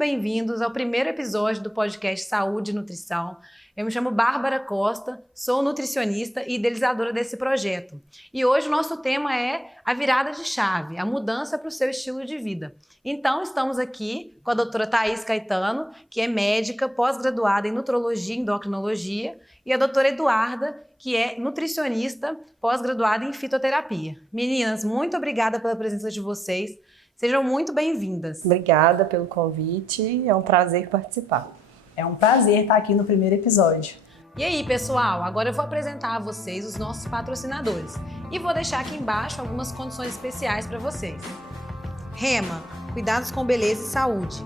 bem-vindos ao primeiro episódio do podcast Saúde e Nutrição. Eu me chamo Bárbara Costa, sou nutricionista e idealizadora desse projeto. E hoje o nosso tema é a virada de chave, a mudança para o seu estilo de vida. Então estamos aqui com a doutora Thaís Caetano, que é médica, pós-graduada em nutrologia e endocrinologia, e a doutora Eduarda, que é nutricionista, pós-graduada em fitoterapia. Meninas, muito obrigada pela presença de vocês. Sejam muito bem-vindas. Obrigada pelo convite, é um prazer participar. É um prazer estar aqui no primeiro episódio. E aí, pessoal, agora eu vou apresentar a vocês os nossos patrocinadores e vou deixar aqui embaixo algumas condições especiais para vocês. Rema, cuidados com beleza e saúde.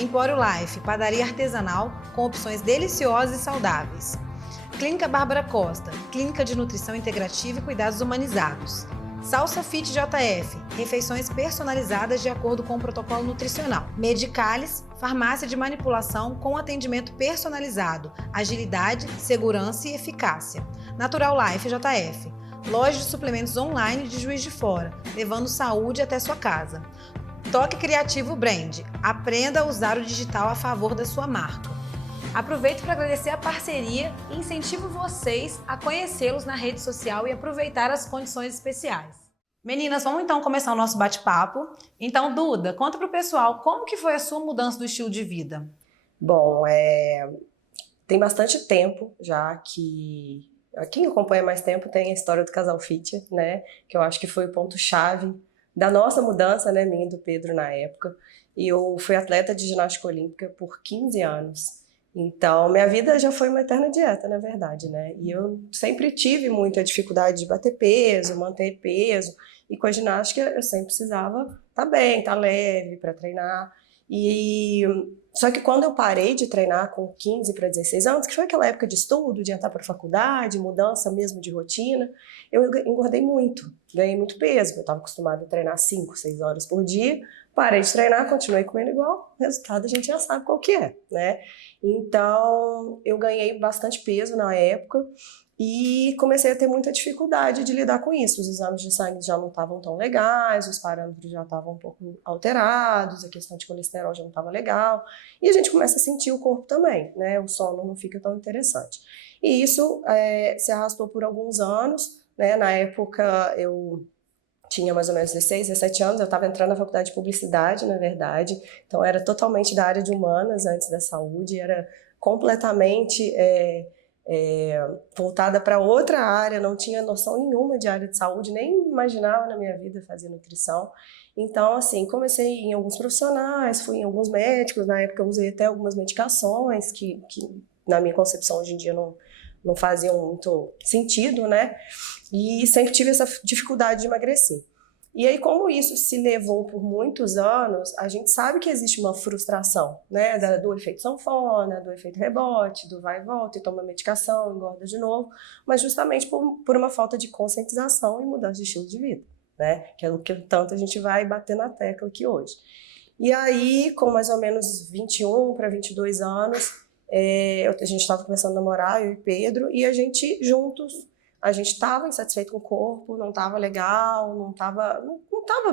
Empório Life, padaria artesanal com opções deliciosas e saudáveis. Clínica Bárbara Costa, clínica de nutrição integrativa e cuidados humanizados. Salsa Fit JF, refeições personalizadas de acordo com o protocolo nutricional. Medicalis, farmácia de manipulação com atendimento personalizado, agilidade, segurança e eficácia. Natural Life JF, loja de suplementos online de Juiz de Fora, levando saúde até sua casa. Toque Criativo Brand, aprenda a usar o digital a favor da sua marca. Aproveito para agradecer a parceria e incentivo vocês a conhecê-los na rede social e aproveitar as condições especiais. Meninas, vamos então começar o nosso bate-papo. Então, Duda, conta para o pessoal como que foi a sua mudança do estilo de vida. Bom, tem bastante tempo já que... Quem acompanha mais tempo tem a história do Casal Fit, né? Que eu acho que foi o ponto-chave da nossa mudança, né? Minha e do Pedro na época. E eu fui atleta de ginástica olímpica por 15 anos. Então, minha vida já foi uma eterna dieta, na verdade, né? E eu sempre tive muita dificuldade de bater peso, manter peso. E com a ginástica, eu sempre precisava estar bem, estar leve para treinar. Só que quando eu parei de treinar com 15 para 16 anos, que foi aquela época de estudo, de entrar para a faculdade, mudança mesmo de rotina, eu engordei muito, ganhei muito peso. Eu estava acostumada a treinar 5, 6 horas por dia, parei de treinar, continuei comendo igual, o resultado a gente já sabe qual que é, né? Então, eu ganhei bastante peso na época e comecei a ter muita dificuldade de lidar com isso. Os exames de sangue já não estavam tão legais, os parâmetros já estavam um pouco alterados, a questão de colesterol já não estava legal. E a gente começa a sentir o corpo também, né? O sono não fica tão interessante. E isso se arrastou por alguns anos, né? Na época eu tinha mais ou menos 16, 17 anos, eu estava entrando na faculdade de publicidade, na verdade, então era totalmente da área de humanas antes da saúde, era completamente voltada para outra área, não tinha noção nenhuma de área de saúde, nem imaginava na minha vida fazer nutrição. Então, assim, comecei em alguns profissionais, fui em alguns médicos, na época eu usei até algumas medicações que na minha concepção hoje em dia não faziam muito sentido, né? E sempre tive essa dificuldade de emagrecer. E aí, como isso se levou por muitos anos, a gente sabe que existe uma frustração, né? Do efeito sanfona, do efeito rebote, do vai e volta, e toma medicação, engorda de novo, mas justamente por uma falta de conscientização e mudança de estilo de vida, né? Que é o que tanto a gente vai bater na tecla aqui hoje. E aí, com mais ou menos 21 para 22 anos, a gente estava começando a namorar, eu e Pedro, e a gente juntos, a gente estava insatisfeito com o corpo, não estava legal, não estava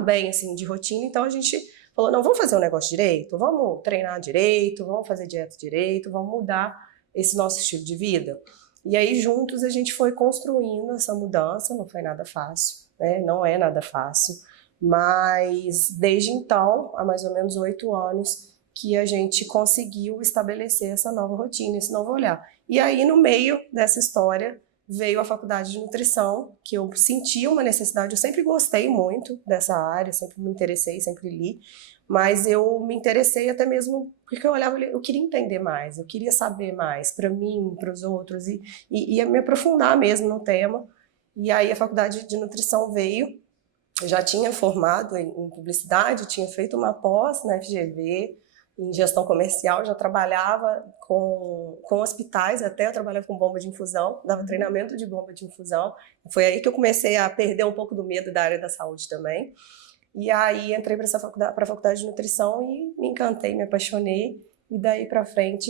bem assim de rotina, então a gente falou, não, vamos fazer um negócio direito, vamos treinar direito, vamos fazer dieta direito, vamos mudar esse nosso estilo de vida. E aí juntos a gente foi construindo essa mudança, não foi nada fácil, né? Não é nada fácil, mas desde então, há mais ou menos 8 anos, que a gente conseguiu estabelecer essa nova rotina, esse novo olhar. E aí, no meio dessa história, veio a faculdade de nutrição, que eu senti uma necessidade, eu sempre gostei muito dessa área, sempre me interessei, sempre li, mas eu me interessei até mesmo porque eu olhava, eu queria entender mais, eu queria saber mais para mim, para os outros, e me aprofundar mesmo no tema. E aí a faculdade de nutrição veio, eu já tinha formado em publicidade, tinha feito uma pós na FGV, em gestão comercial, já trabalhava com hospitais, até eu trabalhava com bomba de infusão, dava treinamento de bomba de infusão. Foi aí que eu comecei a perder um pouco do medo da área da saúde também. E aí entrei para a faculdade de nutrição e me encantei, me apaixonei. E daí para frente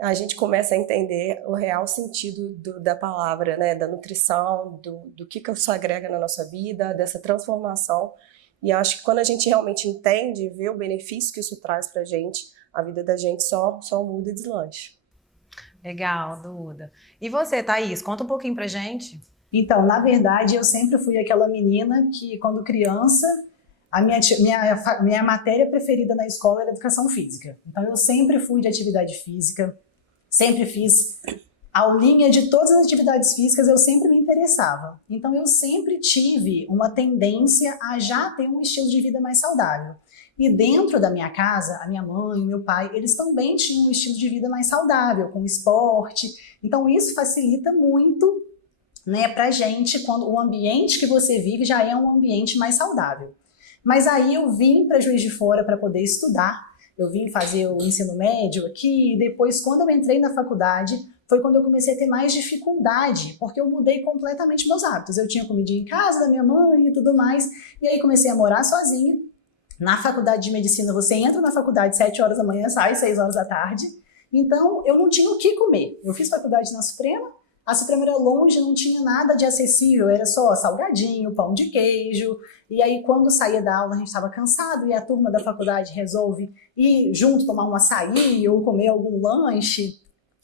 a gente começa a entender o real sentido da palavra, né? Da nutrição, do que isso agrega na nossa vida, dessa transformação. E acho que quando a gente realmente entende, vê o benefício que isso traz para a gente a vida da gente só muda e deslancha. Legal, Duda. E você, Thaís, conta um pouquinho pra gente. Então, na verdade, eu sempre fui aquela menina que, quando criança, a minha matéria preferida na escola era educação física. Então, eu sempre fui de atividade física, sempre fiz aulinha de todas as atividades físicas, eu sempre me interessava. Então, eu sempre tive uma tendência a já ter um estilo de vida mais saudável. E dentro da minha casa, a minha mãe, o meu pai, eles também tinham um estilo de vida mais saudável, com esporte. Então, isso facilita muito, né, pra gente, quando o ambiente que você vive já é um ambiente mais saudável. Mas aí eu vim para Juiz de Fora para poder estudar, eu vim fazer o ensino médio aqui, e depois, quando eu entrei na faculdade, foi quando eu comecei a ter mais dificuldade, porque eu mudei completamente meus hábitos. Eu tinha comidinha em casa da minha mãe e tudo mais, e aí comecei a morar sozinha. Na faculdade de medicina, você entra na faculdade 7 horas da manhã, sai 6 horas da tarde, então eu não tinha o que comer. Eu fiz faculdade na Suprema, a Suprema era longe, não tinha nada de acessível, era só salgadinho, pão de queijo. E aí, quando saía da aula, a gente estava cansado e a turma da faculdade resolve ir junto tomar um açaí ou comer algum lanche.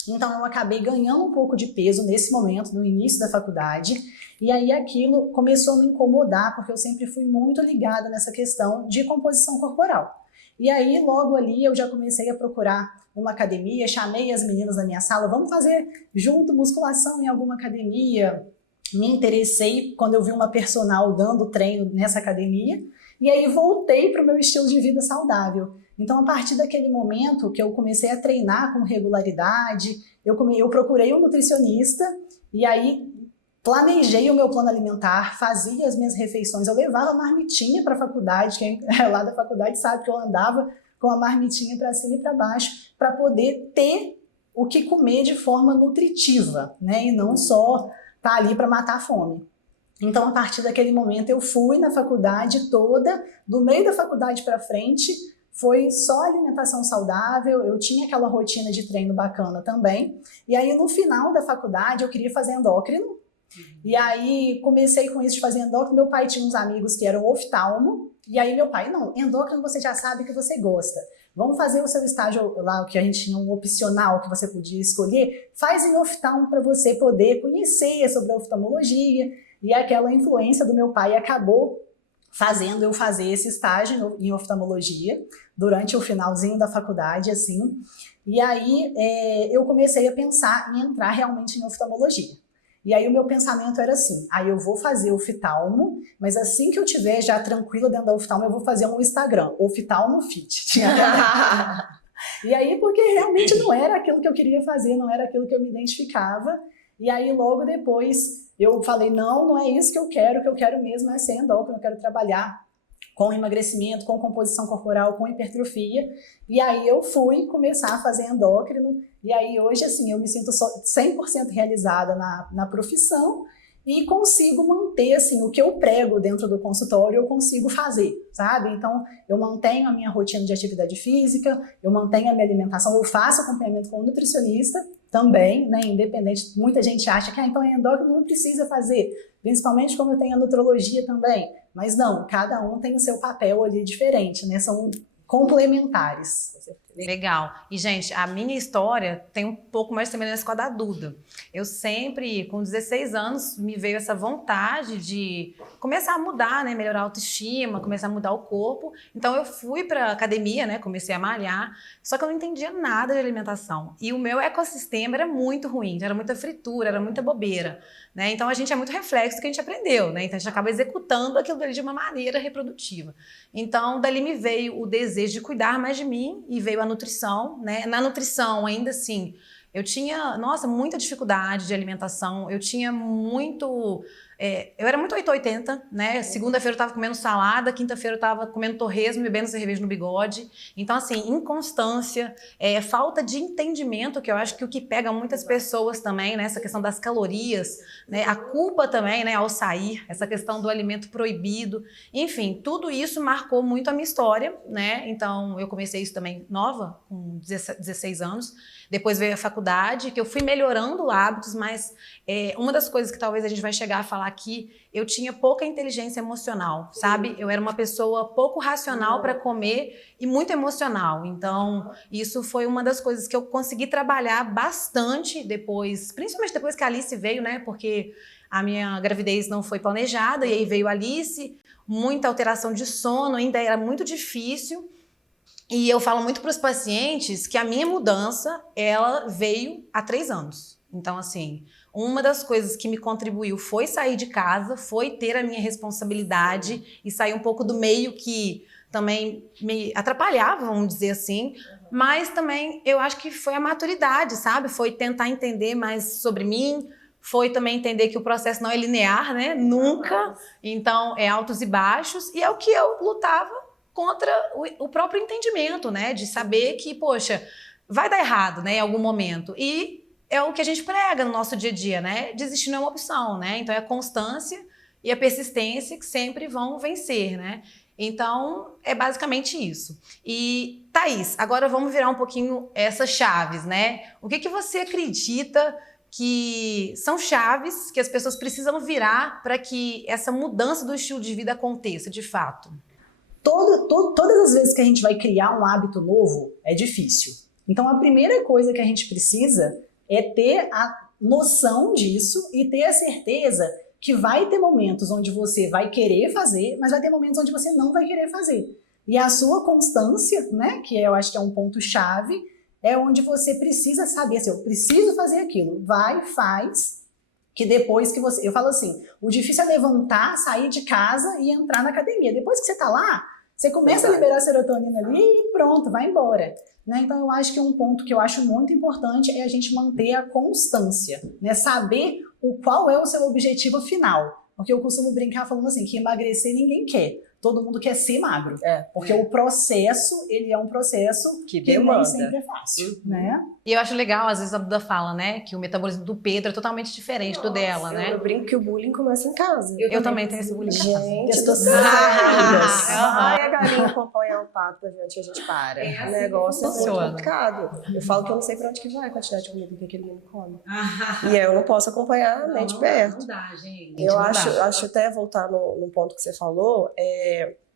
Então, eu acabei ganhando um pouco de peso nesse momento, no início da faculdade. E aí, aquilo começou a me incomodar, porque eu sempre fui muito ligada nessa questão de composição corporal. E aí, logo ali, eu já comecei a procurar uma academia, chamei as meninas da minha sala, vamos fazer junto musculação em alguma academia. Me interessei quando eu vi uma personal dando treino nessa academia, e aí voltei para o meu estilo de vida saudável. Então, a partir daquele momento que eu comecei a treinar com regularidade, eu procurei um nutricionista, e aí planejei o meu plano alimentar, fazia as minhas refeições, eu levava marmitinha para a faculdade, quem é lá da faculdade sabe que eu andava com a marmitinha para cima e para baixo, para poder ter o que comer de forma nutritiva, né? E não só estar ali para matar a fome. Então, a partir daquele momento, eu fui na faculdade toda, do meio da faculdade para frente, foi só alimentação saudável, eu tinha aquela rotina de treino bacana também. E aí, no final da faculdade, eu queria fazer endócrino. E aí, comecei com isso de fazer endócrino. Meu pai tinha uns amigos que eram oftalmo. E aí, meu pai, não, endócrino você já sabe que você gosta. Vamos fazer o seu estágio lá, que a gente tinha um opcional que você podia escolher. Faz em oftalmo para você poder conhecer sobre a oftalmologia. E aquela influência do meu pai acabou fazendo eu fazer esse estágio em oftalmologia durante o finalzinho da faculdade, assim. E aí eu comecei a pensar em entrar realmente em oftalmologia. E aí o meu pensamento era assim, aí eu vou fazer oftalmo, mas assim que eu estiver já tranquila dentro da oftalmo, eu vou fazer um Instagram, oftalmo fit. E aí, porque realmente não era aquilo que eu queria fazer, não era aquilo que eu me identificava. E aí logo depois eu falei, não é isso que eu quero mesmo é ser endócrino, eu quero trabalhar com emagrecimento, com composição corporal, com hipertrofia. E aí eu fui começar a fazer endócrino, e aí hoje assim eu me sinto 100% realizada na profissão e consigo manter assim o que eu prego dentro do consultório, eu consigo fazer, sabe? Então eu mantenho a minha rotina de atividade física, eu mantenho a minha alimentação, eu faço acompanhamento com o nutricionista também, né? Independente, muita gente acha que então endócrino não precisa fazer, principalmente como eu tenho a nutrologia também, mas não, cada um tem o seu papel ali diferente, né? São complementares. Legal. E, gente, a minha história tem um pouco mais de semelhança com a da Duda. Eu sempre, com 16 anos, me veio essa vontade de começar a mudar, né? Melhorar a autoestima, começar a mudar o corpo. Então, eu fui pra academia, né? Comecei a malhar. Só que eu não entendia nada de alimentação. E o meu ecossistema era muito ruim. Era muita fritura, era muita bobeira, né? Então, a gente é muito reflexo do que a gente aprendeu, né? Então, a gente acaba executando aquilo dali de uma maneira reprodutiva. Então, dali me veio o desejo de cuidar mais de mim e veio a nutrição, né? Na nutrição, ainda assim, eu tinha, nossa, muita dificuldade de alimentação, eu tinha muito... eu era muito 880, né? Segunda-feira eu tava comendo salada, quinta-feira eu tava comendo torresmo, bebendo cerveja no bigode. Então, assim, inconstância, falta de entendimento, que eu acho que o que pega muitas pessoas também, né? Essa questão das calorias, né? A culpa também, né? Ao sair, essa questão do alimento proibido. Enfim, tudo isso marcou muito a minha história, né? Então, eu comecei isso também nova, com 16 anos. Depois veio a faculdade faculdade, que eu fui melhorando hábitos, mas uma das coisas que talvez a gente vai chegar a falar aqui, eu tinha pouca inteligência emocional, sabe? Eu era uma pessoa pouco racional para comer e muito emocional. Então, isso foi uma das coisas que eu consegui trabalhar bastante depois, principalmente depois que a Alice veio, né? Porque a minha gravidez não foi planejada e aí veio a Alice, muita alteração de sono, ainda era muito difícil. E eu falo muito para os pacientes que a minha mudança, ela veio há 3 anos. Então, assim, uma das coisas que me contribuiu foi sair de casa, foi ter a minha responsabilidade e sair um pouco do meio que também me atrapalhava, vamos dizer assim. Mas também eu acho que foi a maturidade, sabe? Foi tentar entender mais sobre mim, foi também entender que o processo não é linear, né? Nunca. Então, é altos e baixos. E é o que eu lutava contra o próprio entendimento, né? De saber que, poxa, vai dar errado, né? Em algum momento. E é o que a gente prega no nosso dia a dia, né? Desistir não é uma opção, né? Então é a constância e a persistência que sempre vão vencer, né? Então é basicamente isso. E Thaís, agora vamos virar um pouquinho essas chaves, né? O que você acredita que são chaves que as pessoas precisam virar para que essa mudança do estilo de vida aconteça, de fato? Todas as vezes que a gente vai criar um hábito novo, é difícil. Então, a primeira coisa que a gente precisa é ter a noção disso e ter a certeza que vai ter momentos onde você vai querer fazer, mas vai ter momentos onde você não vai querer fazer. E a sua constância, né, que eu acho que é um ponto-chave, é onde você precisa saber, assim, eu preciso fazer aquilo. Vai, faz, que depois que você... Eu falo assim, o difícil é levantar, sair de casa e entrar na academia. Depois que você tá lá, você começa a liberar serotonina ali e pronto, vai embora. Né? Então eu acho que um ponto que eu acho muito importante é a gente manter a constância, né? Saber qual é o seu objetivo final. Porque eu costumo brincar falando assim, que emagrecer ninguém quer. Todo mundo quer ser magro. Porque o processo, ele é um processo que nem sempre é fácil, né? E eu acho legal, às vezes a Duda fala, né, que o metabolismo do Pedro é totalmente diferente do dela, né? Eu brinco que o bullying começa em casa. Eu também tenho esse bullying. Gente, As pessoas ai, a galinha acompanha o pato pra ver onde a gente para. O negócio é muito complicado. Eu falo que eu não sei pra onde que vai a quantidade de comida que aquele menino come. E eu não posso acompanhar nem de perto. Não dá, gente. Eu acho até voltar no ponto que você falou,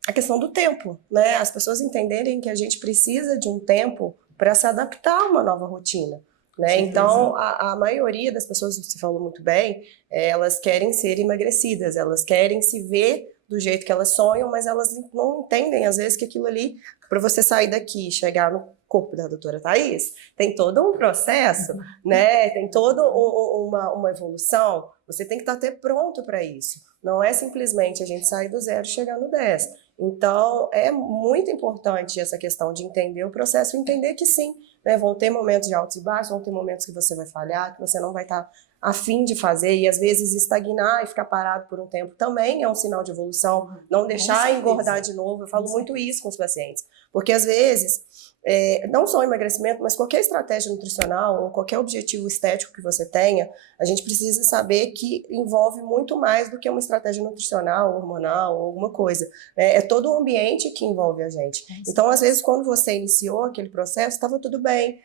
a questão do tempo, né? As pessoas entenderem que a gente precisa de um tempo para se adaptar a uma nova rotina, né? Então, a maioria das pessoas, você falou muito bem, elas querem ser emagrecidas, elas querem se ver do jeito que elas sonham, mas elas não entendem, às vezes, que aquilo ali, para você sair daqui e chegar no corpo da doutora Thaís, tem todo um processo, né? Tem toda uma evolução, você tem que estar até pronto para isso. Não é simplesmente a gente sair do 0 e chegar no 10. Então, é muito importante essa questão de entender o processo, entender que sim, né, vão ter momentos de altos e baixos, vão ter momentos que você vai falhar, que você não vai estar a fim de fazer, e às vezes estagnar e ficar parado por um tempo também é um sinal de evolução, não deixar engordar de novo. Eu falo muito isso com os pacientes, porque às vezes, não só o emagrecimento, mas qualquer estratégia nutricional ou qualquer objetivo estético que você tenha, a gente precisa saber que envolve muito mais do que uma estratégia nutricional, hormonal ou alguma coisa. É todo o ambiente que envolve a gente. Então, às vezes, quando você iniciou aquele processo, estava tudo bem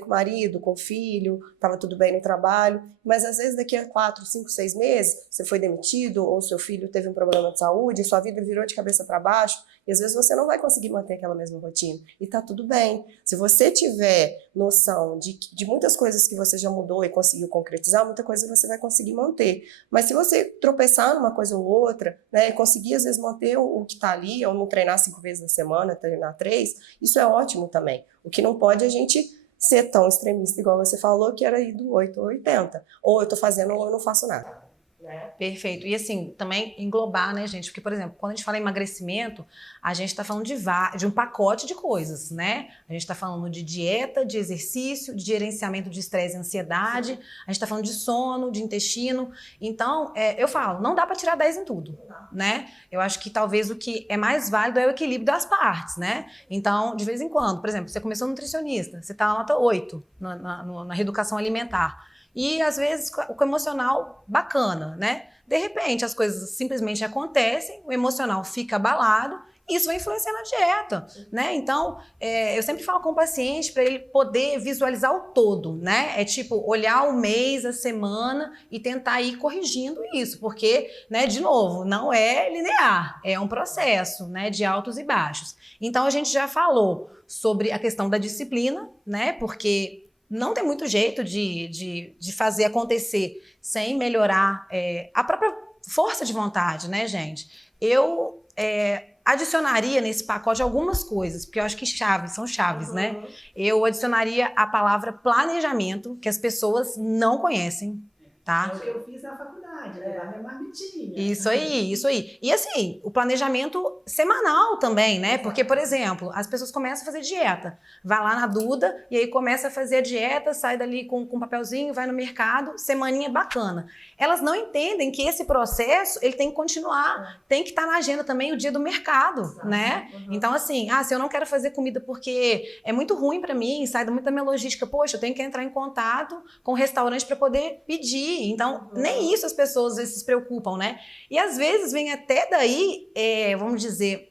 com o marido, com o filho, estava tudo bem no trabalho, mas às vezes daqui a 4, 5, 6 meses, você foi demitido ou seu filho teve um problema de saúde, sua vida virou de cabeça para baixo, e às vezes você não vai conseguir manter aquela mesma rotina. E tá tudo bem. Se você tiver noção de muitas coisas que você já mudou e conseguiu concretizar, muita coisa você vai conseguir manter. Mas se você tropeçar numa coisa ou outra, né, e conseguir às vezes manter o que tá ali, ou não treinar 5 vezes na semana, treinar 3, isso é ótimo também. O que não pode é a gente ser tão extremista, igual você falou, que era ir do 8 ou 80. Ou eu tô fazendo ou eu não faço nada. Perfeito. E assim, também englobar, né, gente? Porque, por exemplo, quando a gente fala em emagrecimento, a gente está falando de um pacote de coisas, né? A gente está falando de dieta, de exercício, de gerenciamento de estresse e ansiedade, a gente está falando de sono, de intestino. Então, eu falo, não dá para tirar 10 em tudo, né? Eu acho que talvez o que é mais válido é o equilíbrio das partes, né? Então, de vez em quando, por exemplo, você começou nutricionista, você está na nota 8 na reeducação alimentar. E, às vezes, o emocional bacana, né? De repente, as coisas simplesmente acontecem, o emocional fica abalado isso vai influenciar na dieta, né? Então, eu sempre falo com o paciente para ele poder visualizar o todo, né? É tipo, olhar o mês, a semana e tentar ir corrigindo isso, porque, né, de novo, não é linear, é um processo, né, de altos e baixos. Então, a gente já falou sobre a questão da disciplina, né? Porque não tem muito jeito de fazer acontecer sem melhorar a própria força de vontade, né, gente? Eu adicionaria nesse pacote algumas coisas, porque eu acho que são chaves, né? Eu adicionaria a palavra planejamento, que as pessoas não conhecem, tá? É o que eu fiz na faculdade, levar minha marmitinha. Isso aí, isso aí. E assim, o planejamento semanal também, né? Porque, por exemplo, as pessoas começam a fazer dieta. Vai lá na Duda e aí começa a fazer a dieta, sai dali com um papelzinho, vai no mercado, semaninha bacana. Elas não entendem que esse processo, ele tem que continuar. Tem que estar na agenda também o dia do mercado, né? Então, assim, se eu não quero fazer comida porque é muito ruim pra mim, sai muito da minha logística, poxa, eu tenho que entrar em contato com o restaurante pra poder pedir. Então, nem isso as pessoas às vezes se preocupam, né? E às vezes vem até daí, vamos dizer,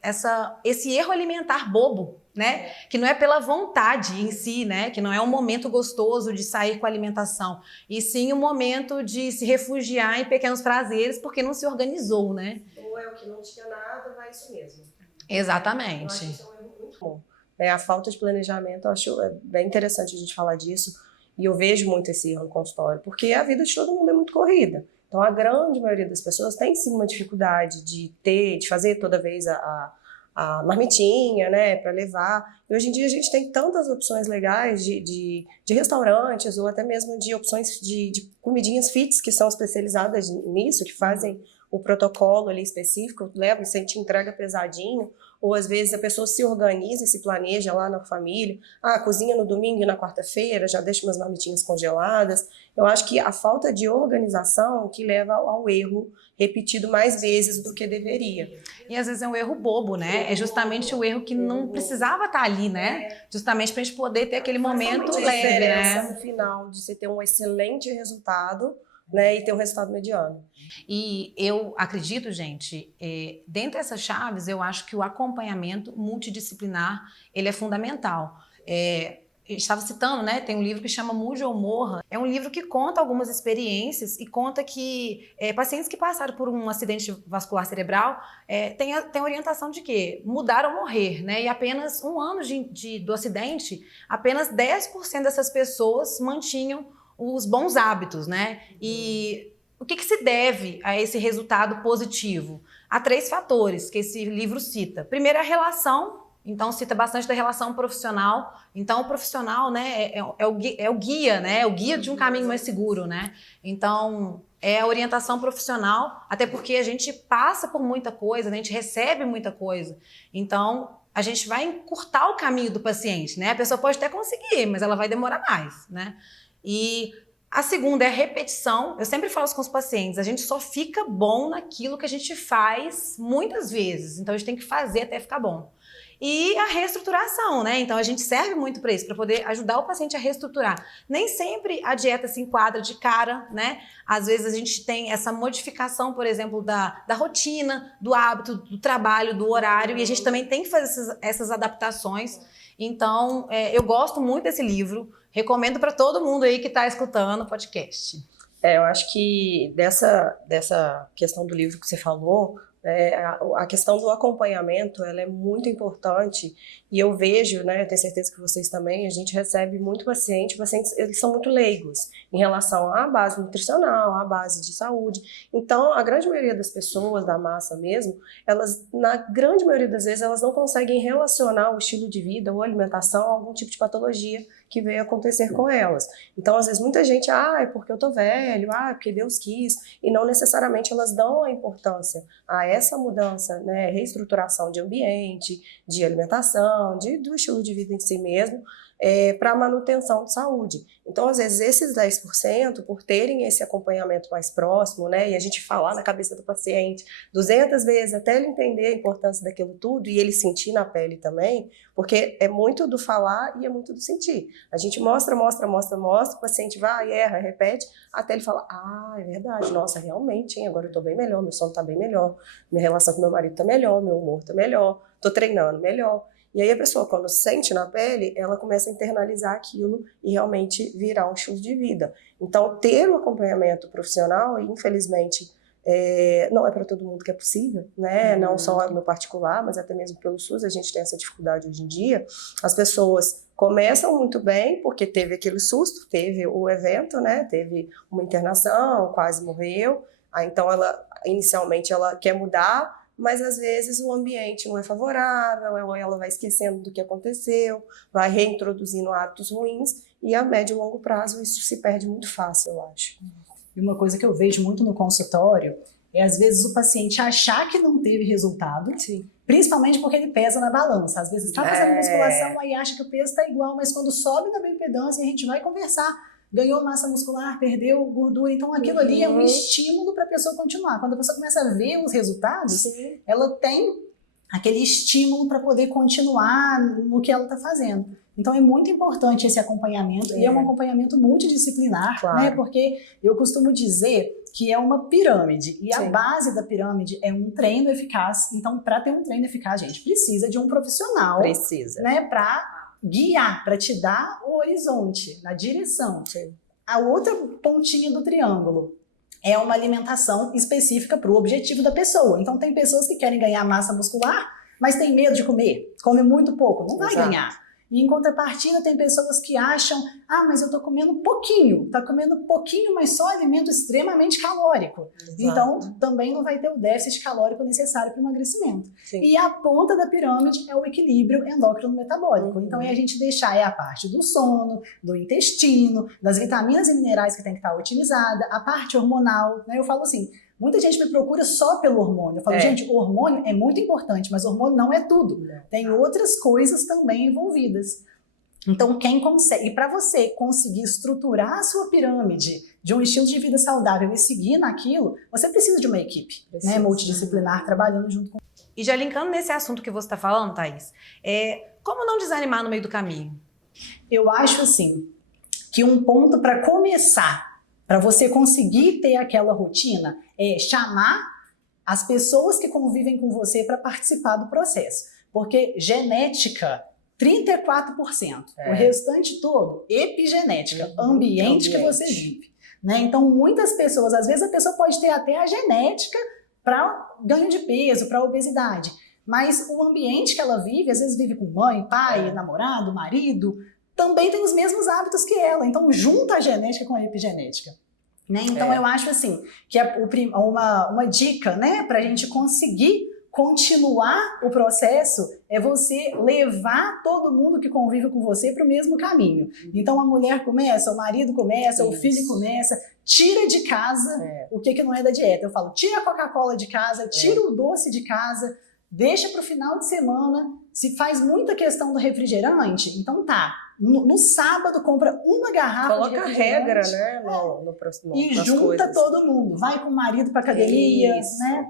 esse erro alimentar bobo, né? Que não é pela vontade em si, né? Que não é um momento gostoso de sair com a alimentação, e sim um momento de se refugiar em pequenos prazeres porque não se organizou, né? Ou é o que não tinha nada, vai isso mesmo. Exatamente. Eu acho que isso é um erro muito bom. A falta de planejamento, eu acho bem interessante a gente falar disso, e eu vejo muito esse erro no consultório, porque a vida de todo mundo é muito corrida. Então, a grande maioria das pessoas tem sim uma dificuldade de fazer toda vez a marmitinha, né, para levar. E hoje em dia a gente tem tantas opções legais de restaurantes ou até mesmo de opções de comidinhas fits que são especializadas nisso, que fazem o protocolo ali específico, leva, você te entrega pesadinho, ou às vezes a pessoa se organiza e se planeja lá na família, cozinha no domingo e na quarta-feira, já deixa umas marmitinhas congeladas. Eu acho que a falta de organização que leva ao erro repetido mais vezes do que deveria. E às vezes é um erro bobo, né? É justamente o erro que não precisava estar ali, né? Justamente pra gente poder ter aquele momento leve, né? No final de você ter um excelente resultado, né, e ter um resultado mediano. E eu acredito, gente, dentro dessas chaves, eu acho que o acompanhamento multidisciplinar, ele é fundamental. Eu estava citando, né, tem um livro que chama Mude ou Morra. É um livro que conta algumas experiências e conta que pacientes que passaram por um acidente vascular cerebral têm a orientação de que mudar ou morrer, né? E apenas um ano do acidente, apenas 10% dessas pessoas mantinham os bons hábitos, né? E o que se deve a esse resultado positivo? Há 3 fatores que esse livro cita. Primeiro é a relação, então cita bastante da relação profissional. Então o profissional, né, é o guia, né? É o guia de um caminho mais seguro, né? Então é a orientação profissional, até porque a gente passa por muita coisa, né? A gente recebe muita coisa. Então a gente vai encurtar o caminho do paciente, né? A pessoa pode até conseguir, mas ela vai demorar mais, né? E a segunda é a repetição. Eu sempre falo isso com os pacientes, a gente só fica bom naquilo que a gente faz muitas vezes, então a gente tem que fazer até ficar bom. E a reestruturação, né? Então a gente serve muito para isso, para poder ajudar o paciente a reestruturar. Nem sempre a dieta se enquadra de cara, né? Às vezes a gente tem essa modificação, por exemplo, da rotina, do hábito, do trabalho, do horário, e a gente também tem que fazer essas adaptações. Então, eu gosto muito desse livro, recomendo para todo mundo aí que está escutando o podcast. Eu acho que dessa questão do livro que você falou, a questão do acompanhamento, ela é muito importante, e eu vejo, né, eu tenho certeza que vocês também, a gente recebe muito pacientes eles são muito leigos em relação à base nutricional, à base de saúde. Então, a grande maioria das pessoas, da massa mesmo, elas, na grande maioria das vezes, elas não conseguem relacionar o estilo de vida ou alimentação a algum tipo de patologia que veio acontecer com elas. Então, às vezes, muita gente, é porque eu tô velho, é porque Deus quis, e não necessariamente elas dão a importância a essa mudança, né, reestruturação de ambiente, de alimentação, do estilo de vida em si mesmo, para a manutenção de saúde. Então, às vezes, esses 10%, por terem esse acompanhamento mais próximo, né, e a gente falar na cabeça do paciente 200 vezes até ele entender a importância daquilo tudo e ele sentir na pele também, porque é muito do falar e é muito do sentir. A gente mostra, o paciente vai, erra, repete, até ele fala, é verdade, nossa, realmente, hein, agora eu tô bem melhor, meu sono tá bem melhor, minha relação com meu marido tá melhor, meu humor tá melhor, tô treinando melhor. E aí a pessoa, quando sente na pele, ela começa a internalizar aquilo e realmente virar um estilo de vida. Então, ter o acompanhamento profissional, infelizmente, não é para todo mundo que é possível, né? Não só no particular, mas até mesmo pelo SUS, a gente tem essa dificuldade hoje em dia. As pessoas começam muito bem, porque teve aquele susto, teve o evento, né? Teve uma internação, quase morreu. Aí, então, inicialmente, ela quer mudar, mas às vezes o ambiente não é favorável, ela vai esquecendo do que aconteceu, vai reintroduzindo hábitos ruins, e a médio e longo prazo isso se perde muito fácil, eu acho. E uma coisa que eu vejo muito no consultório é, às vezes, o paciente achar que não teve resultado, Sim. Principalmente porque ele pesa na balança. Às vezes está fazendo musculação, aí acha que o peso está igual, mas quando sobe na bioimpedância, a gente vai conversar. Ganhou massa muscular, perdeu gordura, então aquilo ali é um estímulo para a pessoa continuar. Quando a pessoa começa a ver os resultados, ela tem aquele estímulo para poder continuar no que ela está fazendo. Então é muito importante esse acompanhamento, e é um acompanhamento multidisciplinar, né? Porque eu costumo dizer que é uma pirâmide, e a base da pirâmide é um treino eficaz. Então, para ter um treino eficaz, a gente precisa de um profissional, né, para guiar, para te dar o horizonte, na direção. A outra pontinha do triângulo é uma alimentação específica para o objetivo da pessoa. Então, tem pessoas que querem ganhar massa muscular, mas tem medo de comer, come muito pouco, não vai ganhar. E em contrapartida, tem pessoas que acham, mas eu tô comendo pouquinho, tá comendo pouquinho, mas só alimento extremamente calórico. Então, também não vai ter o déficit calórico necessário para o emagrecimento. E a ponta da pirâmide é o equilíbrio endócrino-metabólico. Então, é a gente deixar a parte do sono, do intestino, das vitaminas e minerais que tem que estar otimizada, a parte hormonal, né? Eu falo assim, muita gente me procura só pelo hormônio. Eu falo, gente, o hormônio é muito importante, mas o hormônio não é tudo. Tem outras coisas também envolvidas. Então, quem consegue, e para você conseguir estruturar a sua pirâmide de um estilo de vida saudável e seguir naquilo, você precisa de uma equipe, né, multidisciplinar trabalhando junto com. E já linkando nesse assunto que você está falando, Thaís, como não desanimar no meio do caminho? Eu acho assim, que um ponto para começar, para você conseguir ter aquela rotina, é chamar as pessoas que convivem com você para participar do processo. Porque genética, 34%. O restante todo, epigenética, ambiente que você vive. Né? Então, muitas pessoas, às vezes a pessoa pode ter até a genética para ganho de peso, para obesidade. Mas o ambiente que ela vive, às vezes vive com mãe, pai, namorado, marido, também tem os mesmos hábitos que ela. Então, junta a genética com a epigenética. Né? Então, eu acho assim, que é uma dica, né, para a gente conseguir continuar o processo é você levar todo mundo que convive com você para o mesmo caminho. Então, a mulher começa, o marido começa, o filho começa, tira de casa o que não é da dieta. Eu falo, tira a Coca-Cola de casa, tira o doce de casa, deixa para o final de semana. Se faz muita questão do refrigerante, então tá. No sábado compra uma garrafa de refrigerante. Coloca regra, né? No próximo, e junta todo mundo. Vai com o marido para academia, né?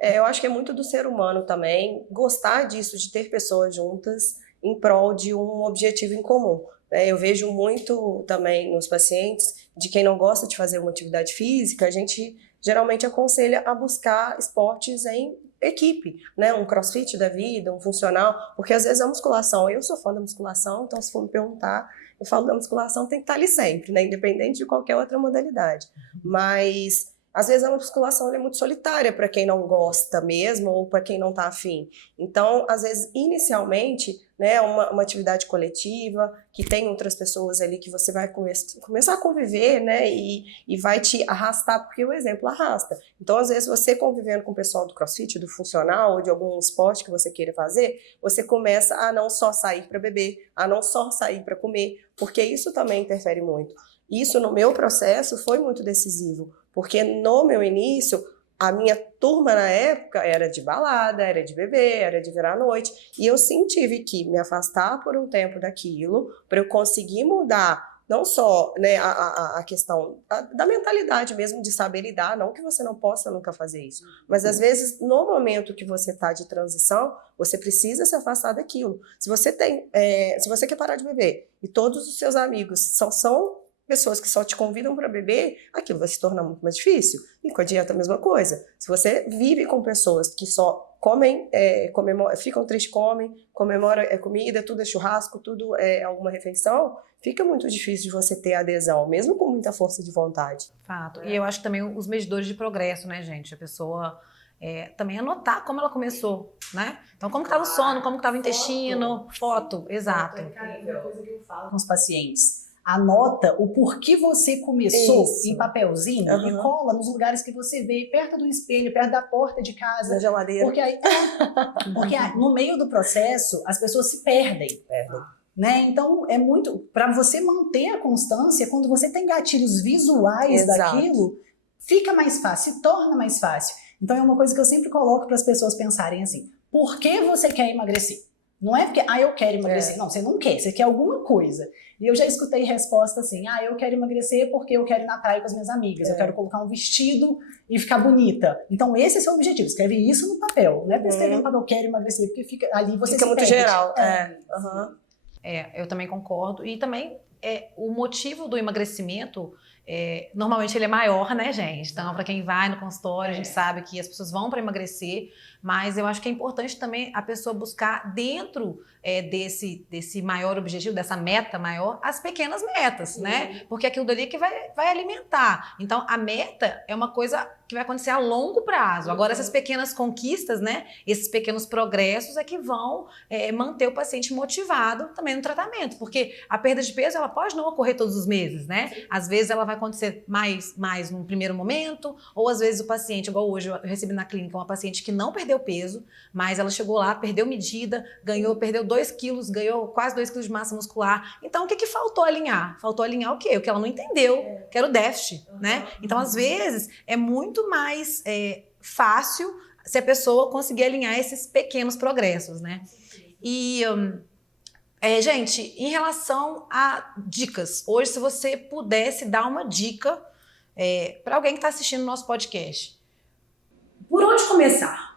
Eu acho que é muito do ser humano também gostar disso, de ter pessoas juntas em prol de um objetivo em comum. Eu vejo muito também nos pacientes, de quem não gosta de fazer uma atividade física, a gente geralmente aconselha a buscar esportes em equipe, né? Um crossfit da vida, um funcional, porque às vezes a musculação, eu sou fã da musculação, então se for me perguntar, eu falo da musculação tem que estar ali sempre, né? Independente de qualquer outra modalidade. Mas às vezes a musculação é muito solitária para quem não gosta mesmo ou para quem não está afim. Então, às vezes, inicialmente, né, uma atividade coletiva, que tem outras pessoas ali que você vai começar a conviver, né, e vai te arrastar, porque o exemplo arrasta. Então, às vezes, você convivendo com o pessoal do CrossFit, do funcional ou de algum esporte que você queira fazer, você começa a não só sair para beber, a não só sair para comer, porque isso também interfere muito. Isso, no meu processo, foi muito decisivo, porque no meu início, a minha turma na época era de balada, era de beber, era de virar à noite. E eu sim tive que me afastar por um tempo daquilo para eu conseguir mudar não só, né, a questão da mentalidade mesmo de saber lidar, não que você não possa nunca fazer isso, mas às vezes no momento que você está de transição, você precisa se afastar daquilo. Se você se você quer parar de beber e todos os seus amigos são pessoas que só te convidam para beber, aquilo vai se tornar muito mais difícil. E com a dieta a mesma coisa. Se você vive com pessoas que só comem, ficam tristes, comemoram comida, tudo é churrasco, tudo é alguma refeição, fica muito difícil de você ter adesão, mesmo com muita força de vontade. Fato. E eu acho que também os medidores de progresso, né, gente? A pessoa também anotar como ela começou, né? Então, como que estava o sono, como que estava o intestino, foto, exato. Uma coisa que eu falo com os pacientes. Anota o porquê você começou em papelzinho e cola nos lugares que você vê, perto do espelho, perto da porta de casa. Na geladeira. Porque no meio do processo, as pessoas se perdem. Né? Então, é muito... Para você manter a constância, quando você tem gatilhos visuais daquilo, fica mais fácil, se torna mais fácil. Então, é uma coisa que eu sempre coloco para as pessoas pensarem assim, por que você quer emagrecer? Não é porque, eu quero emagrecer. Não, você não quer, você quer alguma coisa. E eu já escutei resposta assim, eu quero emagrecer porque eu quero ir na praia com as minhas amigas, eu quero colocar um vestido e ficar bonita. Então esse é o seu objetivo, escreve isso no papel. Não é para escrever no papel, eu quero emagrecer, porque fica ali você fica se muito perde. geral. Eu também concordo. E também o motivo do emagrecimento, normalmente ele é maior, né, gente? Então, para quem vai no consultório, a gente sabe que as pessoas vão para emagrecer, mas eu acho que é importante também a pessoa buscar dentro desse maior objetivo, dessa meta maior, as pequenas metas, né? Porque aquilo dali é que vai alimentar. Então, a meta é uma coisa que vai acontecer a longo prazo. Agora, essas pequenas conquistas, né? Esses pequenos progressos é que vão manter o paciente motivado também no tratamento, porque a perda de peso, ela pode não ocorrer todos os meses, né? Às vezes ela vai acontecer mais num primeiro momento, ou às vezes o paciente, igual hoje eu recebi na clínica uma paciente que não perdeu peso, mas ela chegou lá, perdeu medida, perdeu 2 quilos, ganhou quase 2 quilos de massa muscular. Então, o que faltou alinhar? Faltou alinhar o quê? O que ela não entendeu, que era o déficit, né? Então, às vezes, é muito mais fácil se a pessoa conseguir alinhar esses pequenos progressos, né? E, gente, em relação a dicas, hoje, se você pudesse dar uma dica para alguém que está assistindo o nosso podcast, por onde começar?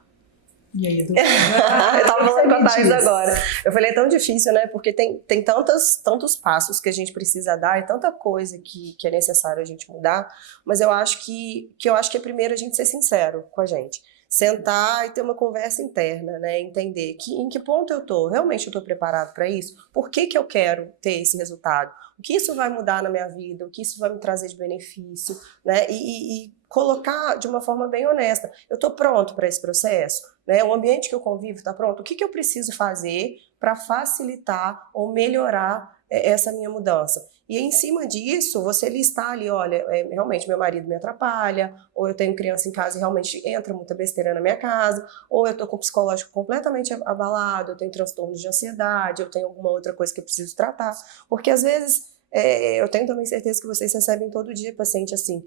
E aí, Edu? Eu tava falando com a Thais agora. Eu falei, é tão difícil, né? Porque tem tantos passos que a gente precisa dar e tanta coisa que é necessário a gente mudar, mas eu acho que é primeiro a gente ser sincero com a gente. Sentar e ter uma conversa interna, né? Entender em que ponto eu tô. Realmente eu tô preparado para isso? Por que eu quero ter esse resultado? O que isso vai mudar na minha vida? O que isso vai me trazer de benefício? Né? E colocar de uma forma bem honesta. Eu tô pronto para esse processo? Né? O ambiente que eu convivo está pronto? O que eu preciso fazer para facilitar ou melhorar essa minha mudança? E em cima disso, você listar ali, olha, realmente meu marido me atrapalha, ou eu tenho criança em casa e realmente entra muita besteira na minha casa, ou eu tô com o psicológico completamente abalado, eu tenho transtorno de ansiedade, eu tenho alguma outra coisa que eu preciso tratar. Porque às vezes, eu tenho também certeza que vocês recebem todo dia paciente assim,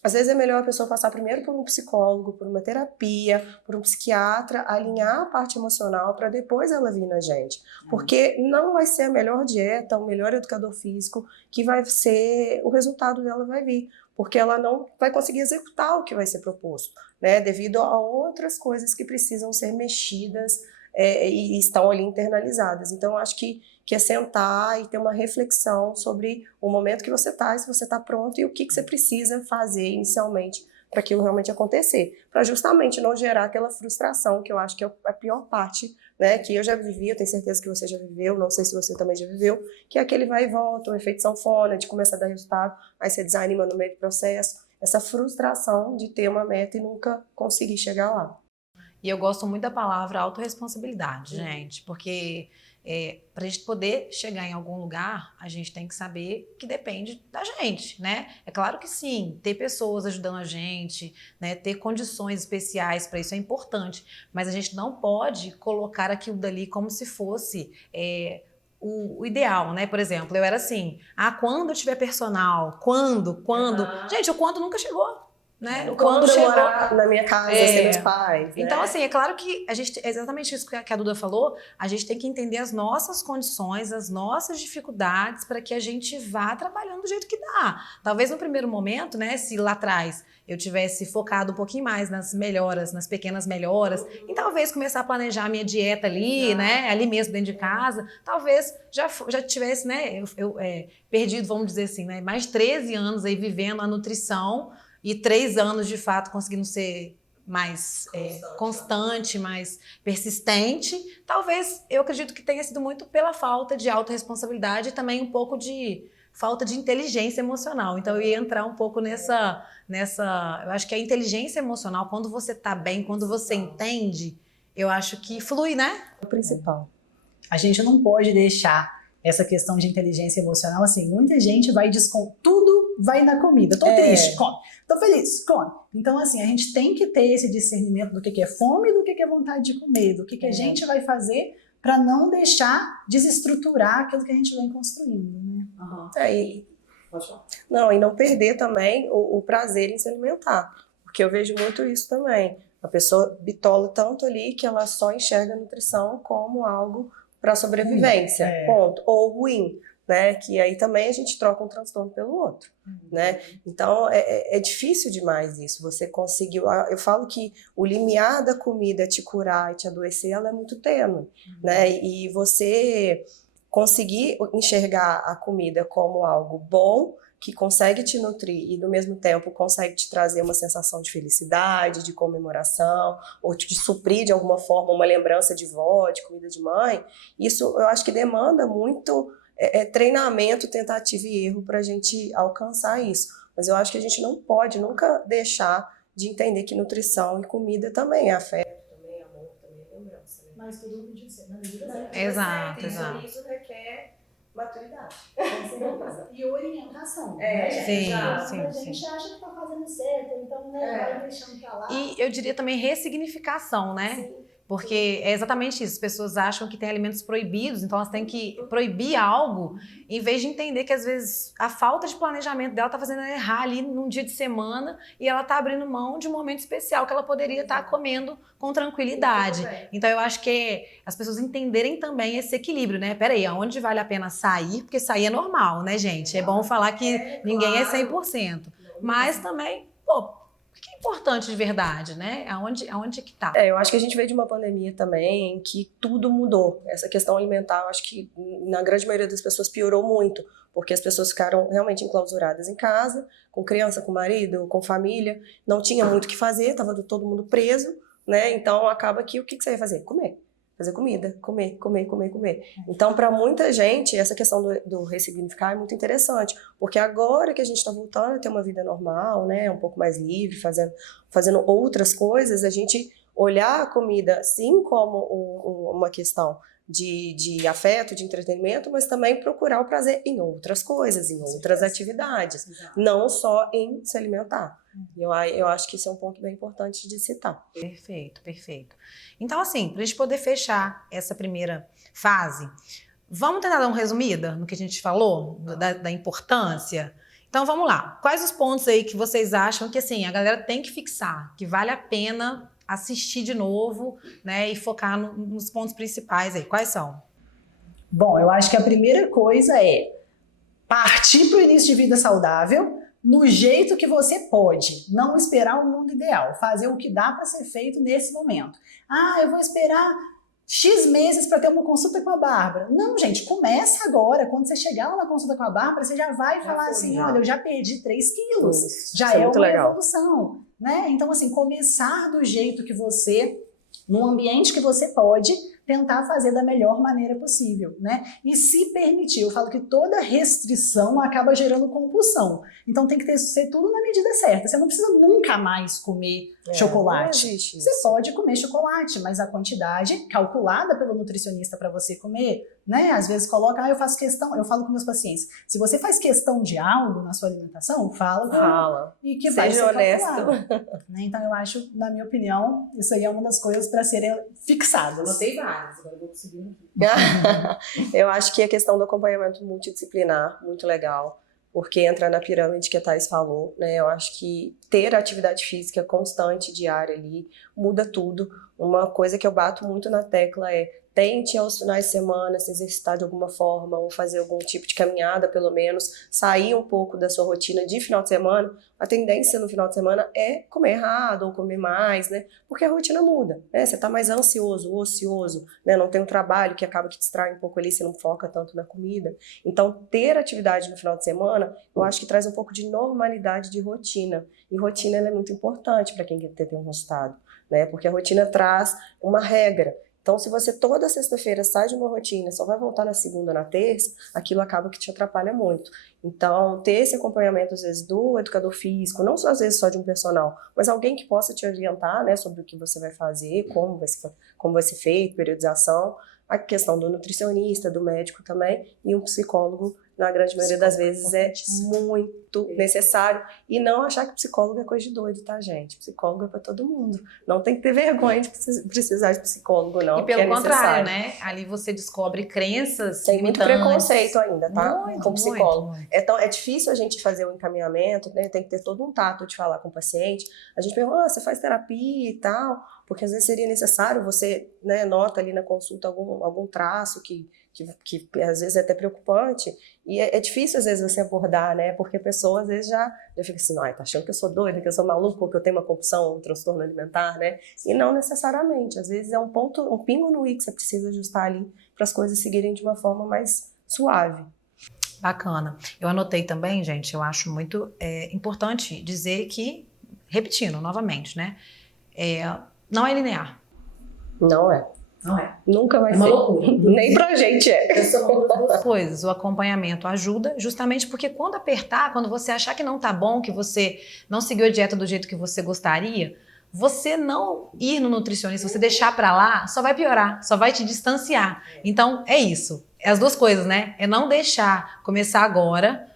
às vezes é melhor a pessoa passar primeiro por um psicólogo, por uma terapia, por um psiquiatra, alinhar a parte emocional para depois ela vir na gente. Porque não vai ser a melhor dieta, o melhor educador físico que vai ser, o resultado dela vai vir. Porque ela não vai conseguir executar o que vai ser proposto, né? Devido a outras coisas que precisam ser mexidas e estão ali internalizadas. Então, eu acho que é sentar e ter uma reflexão sobre o momento que você está, se você está pronto e o que você precisa fazer inicialmente para aquilo realmente acontecer, para justamente não gerar aquela frustração, que eu acho que é a pior parte, né, que eu já vivi, eu tenho certeza que você já viveu, não sei se você também já viveu, que é aquele vai e volta, o efeito sanfona, de começar a dar resultado, aí você desanima no meio do processo, essa frustração de ter uma meta e nunca conseguir chegar lá. E eu gosto muito da palavra autorresponsabilidade, gente, porque para a gente poder chegar em algum lugar, a gente tem que saber que depende da gente, né? É claro que sim, ter pessoas ajudando a gente, né, ter condições especiais para isso é importante, mas a gente não pode colocar aquilo dali como se fosse o ideal, né? Por exemplo, eu era assim, quando eu tiver personal, quando? Gente, o quando nunca chegou. né? Não Quando compra chegou morar na minha casa, sem meus pais. Né? Então, assim, é claro que a gente, é exatamente isso que a Duda falou, a gente tem que entender as nossas condições, as nossas dificuldades, para que a gente vá trabalhando do jeito que dá. Talvez no primeiro momento, né, se lá atrás eu tivesse focado um pouquinho mais nas melhoras, nas pequenas melhoras, e talvez começar a planejar a minha dieta ali, né, ali mesmo dentro de casa, talvez já tivesse, né, perdido, vamos dizer assim, né, mais de 13 anos aí vivendo a nutrição, e 3 anos, de fato, conseguindo ser mais constante, mais persistente. Talvez, eu acredito que tenha sido muito pela falta de autorresponsabilidade e também um pouco de falta de inteligência emocional. Então, eu ia entrar um pouco nessa... Eu acho que a inteligência emocional, quando você tá bem, quando você entende, eu acho que flui, né? O principal. A gente não pode deixar essa questão de inteligência emocional, assim, muita gente vai tudo vai na comida. Tô triste, come. Tô feliz, come. Então, assim, a gente tem que ter esse discernimento do que é fome e do que é vontade de comer, do que a gente vai fazer para não deixar desestruturar aquilo que a gente vem construindo, né? E não perder também o prazer em se alimentar, porque eu vejo muito isso também. A pessoa bitola tanto ali que ela só enxerga a nutrição como algo para sobrevivência, ponto, ou ruim, né? Que aí também a gente troca um transtorno pelo outro, né? Então é difícil demais isso. Você conseguiu, eu falo que o limiar da comida te curar e te adoecer, ela é muito tênue, né? E você conseguir enxergar a comida como algo bom, que consegue te nutrir e, do mesmo tempo, consegue te trazer uma sensação de felicidade, de comemoração, ou de suprir, de alguma forma, uma lembrança de vó, de comida de mãe, isso eu acho que demanda muito treinamento, tentativa e erro para a gente alcançar isso. Mas eu acho que a gente não pode nunca deixar de entender que nutrição e comida também é afeto, também é amor, também é lembrança. Né? Mas tudo na medida certa. Exato. Isso requer maturidade. E orientação. Sim. A gente acha que tá fazendo certo, então vai deixando pra lá. E eu diria também ressignificação, né? Sim. Porque é exatamente isso, as pessoas acham que tem alimentos proibidos, então elas têm que proibir algo, em vez de entender que às vezes a falta de planejamento dela tá fazendo ela errar ali num dia de semana e ela tá abrindo mão de um momento especial que ela poderia estar comendo com tranquilidade. Então eu acho que as pessoas entenderem também esse equilíbrio, né? Peraí, aonde vale a pena sair? Porque sair é normal, né, gente? É bom falar que ninguém é 100%. Mas também, pô, o que é importante de verdade, né? Aonde que tá? Eu acho que a gente veio de uma pandemia também em que tudo mudou. Essa questão alimentar, eu acho que na grande maioria das pessoas piorou muito, porque as pessoas ficaram realmente enclausuradas em casa, com criança, com marido, com família, não tinha muito o que fazer, estava todo mundo preso, né? Então acaba que o que você vai fazer? Comer. Fazer comida, comer. Então, para muita gente, essa questão do ressignificar é muito interessante, porque agora que a gente está voltando a ter uma vida normal, né, um pouco mais livre, fazendo outras coisas, a gente olhar a comida, sim, como uma questão de afeto, de entretenimento, mas também procurar o prazer em outras coisas, em outras atividades, não só em se alimentar. Eu acho que isso é um ponto bem importante de citar. Perfeito. Então, assim, para a gente poder fechar essa primeira fase, vamos tentar dar uma resumida no que a gente falou, da importância? Então, vamos lá. Quais os pontos aí que vocês acham que, assim, a galera tem que fixar, que vale a pena assistir de novo, né, e focar nos pontos principais aí? Quais são? Bom, eu acho que a primeira coisa é partir para o início de vida saudável, no jeito que você pode, não esperar o mundo ideal, fazer o que dá para ser feito nesse momento. Eu vou esperar X meses para ter uma consulta com a Bárbara. Não, gente, começa agora. Quando você chegar lá na consulta com a Bárbara, você já vai falar assim, olha, eu já perdi 3 quilos. Já é uma evolução, né? Então, assim, começar do jeito que você, no ambiente que você pode, tentar fazer da melhor maneira possível, né? E se permitir, eu falo que toda restrição acaba gerando compulsão. Então tem que ser tudo na medida certa. Você não precisa nunca mais comer chocolate. Você pode comer chocolate, mas a quantidade calculada pelo nutricionista para você comer, né? Às vezes coloca, eu faço questão, eu falo com meus pacientes, se você faz questão de algo na sua alimentação, fala. E que vai ser calculado. Né? Então eu acho, na minha opinião, isso aí é uma das coisas para serem fixadas. Anotei várias, agora eu vou conseguir. Eu acho que a questão do acompanhamento multidisciplinar, muito legal, porque entra na pirâmide que a Thais falou, né? Eu acho que ter atividade física constante, diária ali, muda tudo. Uma coisa que eu bato muito na tecla é tente aos finais de semana se exercitar de alguma forma ou fazer algum tipo de caminhada, pelo menos, sair um pouco da sua rotina de final de semana. A tendência no final de semana é comer errado ou comer mais, né? Porque a rotina muda, né? Você tá mais ansioso, ocioso, né? Não tem um trabalho que acaba que distrai um pouco ali, você não foca tanto na comida. Então, ter atividade no final de semana, eu acho que traz um pouco de normalidade de rotina. E rotina ela é muito importante para quem quer ter um resultado, né? Porque a rotina traz uma regra. Então, se você toda sexta-feira sai de uma rotina, só vai voltar na segunda, na terça, aquilo acaba que te atrapalha muito. Então, ter esse acompanhamento, às vezes, do educador físico, não só às vezes só de um personal, mas alguém que possa te orientar, né, sobre o que você vai fazer, como vai ser feito, periodização, a questão do nutricionista, do médico também, e um psicólogo, na grande maioria das vezes, é muito necessário. E não achar que psicólogo é coisa de doido, tá, gente? Psicólogo é para todo mundo. Não tem que ter vergonha de precisar de psicólogo, não. E pelo contrário, necessário. né? Ali você descobre crenças Tem muito limitantes. preconceito ainda, tá? Muito, Com psicólogo. muito. É difícil a gente fazer o encaminhamento, né? Tem que ter todo um tato de falar com o paciente. A gente pergunta, você faz terapia e tal? Porque às vezes seria necessário, você, né, nota ali na consulta algum traço que às vezes é até preocupante, e é difícil às vezes você abordar, né, porque a pessoa às vezes já fica assim, tá achando que eu sou doida, que eu sou maluco, que eu tenho uma compulsão, um transtorno alimentar, né, e não necessariamente, às vezes é um pingo no i que você precisa ajustar ali para as coisas seguirem de uma forma mais suave. Bacana. Eu anotei também, gente, eu acho muito importante dizer que, repetindo novamente, né, não é linear. Não é. Não é. Nunca vai É uma ser. loucura. Nem pra gente é. São Duas coisas, o acompanhamento ajuda, justamente porque quando apertar, quando você achar que não tá bom, que você não seguiu a dieta do jeito que você gostaria, você não ir no nutricionista, você deixar pra lá, só vai piorar, só vai te distanciar. Então, é isso. É as duas coisas, né? É não deixar começar agora.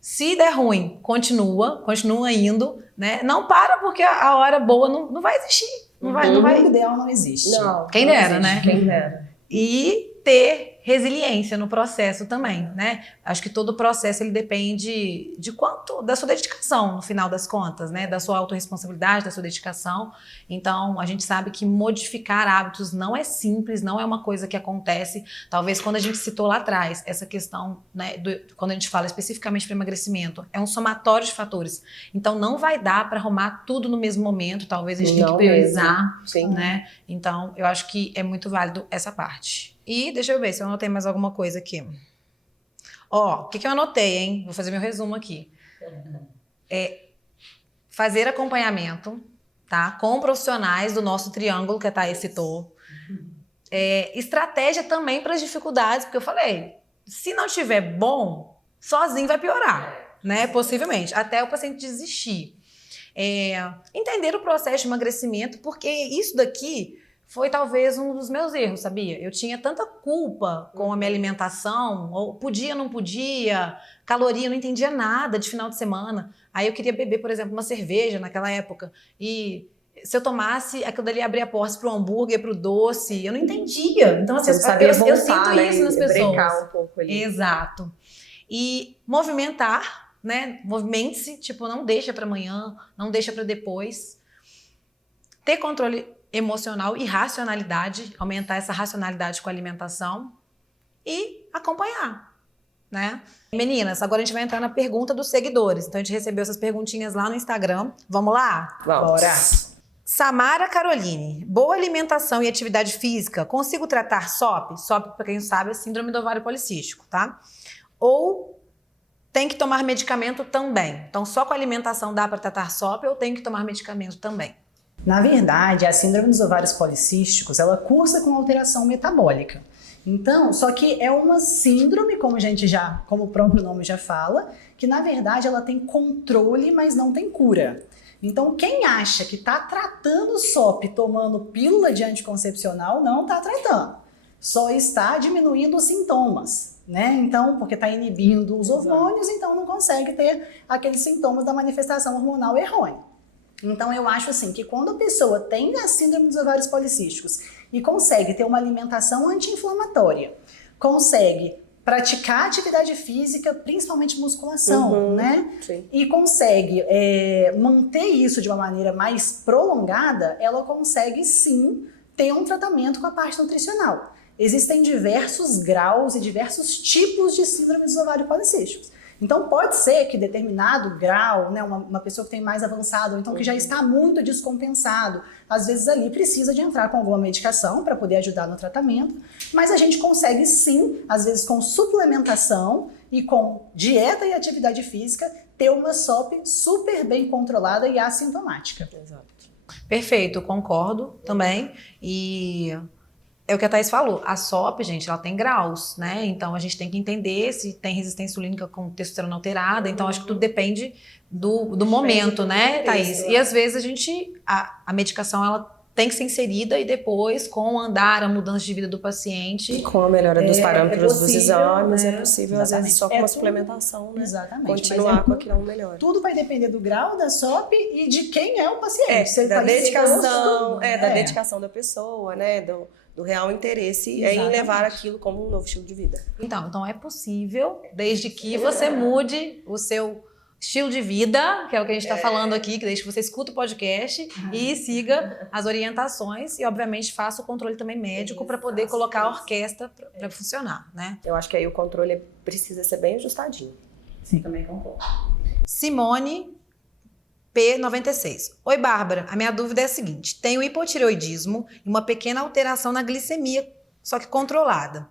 Se der ruim, continua indo, né? Não para porque a hora boa não vai existir. Não vai. O ideal não existe. Não. Quem não dera, existe. né? Quem dera. E ter resiliência no processo também, né? Acho que todo o processo ele depende de quanto, da sua dedicação no final das contas, né? Da sua autorresponsabilidade, da sua dedicação. Então, a gente sabe que modificar hábitos não é simples, não é uma coisa que acontece. Talvez quando a gente citou lá atrás, essa questão, né? Quando a gente fala especificamente para emagrecimento, é um somatório de fatores. Então, não vai dar para arrumar tudo no mesmo momento. Talvez a gente tenha que priorizar, Sim. né? Então, eu acho que é muito válido essa parte. E deixa eu ver se eu anotei mais alguma coisa aqui. Ó, o que eu anotei, hein? Vou fazer meu resumo aqui. Fazer acompanhamento, tá? Com profissionais do nosso triângulo que a Thaís citou. Estratégia também para as dificuldades, porque eu falei, se não estiver bom, sozinho vai piorar, né? Possivelmente, até o paciente desistir. Entender o processo de emagrecimento, porque isso daqui foi talvez um dos meus erros, sabia? Eu tinha tanta culpa com a minha alimentação, ou podia, não podia, caloria, eu não entendia nada de final de semana. Aí eu queria beber, por exemplo, uma cerveja naquela época, e se eu tomasse, aquilo dali abria portas para o hambúrguer, para o doce, eu não entendia. Então, assim, eu sinto isso nas pessoas. Brecar um pouco ali. Exato. E movimentar, né? Movimente-se, tipo, não deixa para amanhã, não deixa para depois. Ter controle emocional e racionalidade, aumentar essa racionalidade com a alimentação e acompanhar, né? Meninas, agora a gente vai entrar na pergunta dos seguidores. Então a gente recebeu essas perguntinhas lá no Instagram. Vamos lá? Vamos. Bora. Samara Caroline, boa alimentação e atividade física, consigo tratar SOP? SOP, para quem não sabe, é síndrome do ovário policístico, tá? Ou tem que tomar medicamento também? Então só com a alimentação dá para tratar SOP ou tem que tomar medicamento também? Na verdade, a síndrome dos ovários policísticos, ela cursa com alteração metabólica. Então, só que é uma síndrome, como o próprio nome já fala, que na verdade ela tem controle, mas não tem cura. Então, quem acha que está tratando SOP tomando pílula de anticoncepcional, não está tratando. Só está diminuindo os sintomas, né? Então, porque está inibindo os hormônios, então não consegue ter aqueles sintomas da manifestação hormonal errônea. Então, eu acho assim que quando a pessoa tem a síndrome dos ovários policísticos e consegue ter uma alimentação anti-inflamatória, consegue praticar atividade física, principalmente musculação, né? Sim. E consegue manter isso de uma maneira mais prolongada, ela consegue sim ter um tratamento com a parte nutricional. Existem diversos graus e diversos tipos de síndrome dos ovários policísticos. Então pode ser que determinado grau, né, uma pessoa que tem mais avançado, ou então que já está muito descompensado, às vezes ali precisa de entrar com alguma medicação para poder ajudar no tratamento, mas a gente consegue sim, às vezes com suplementação e com dieta e atividade física, ter uma SOP super bem controlada e assintomática. Exato. Perfeito, concordo também. E é o que a Thaís falou, a SOP, gente, ela tem graus, né? Então a gente tem que entender se tem resistência insulínica com testosterona alterada. Então acho que tudo depende do momento, né, Thaís? E às vezes a medicação ela tem que ser inserida e depois, com o andar, a mudança de vida do paciente. Com a melhora dos parâmetros dos exames, né? é possível, às vezes, só com uma suplementação, né? Exatamente. Continuar com aquilo melhor. Tudo vai depender do grau da SOP e de quem é o paciente. Se ele Da tá dedicação, disposto, da dedicação da pessoa, né? Do real interesse em levar aquilo como um novo estilo de vida. Então é possível, desde que você mude o seu estilo de vida, que é o que a gente está falando aqui, que desde que você escuta o podcast e siga as orientações e, obviamente, faça o controle também médico para poder colocar a orquestra para funcionar, né? Eu acho que aí o controle precisa ser bem ajustadinho. Sim, também concordo. Simone P96. Oi, Bárbara. A minha dúvida é a seguinte. Tenho hipotireoidismo e uma pequena alteração na glicemia, só que controlada.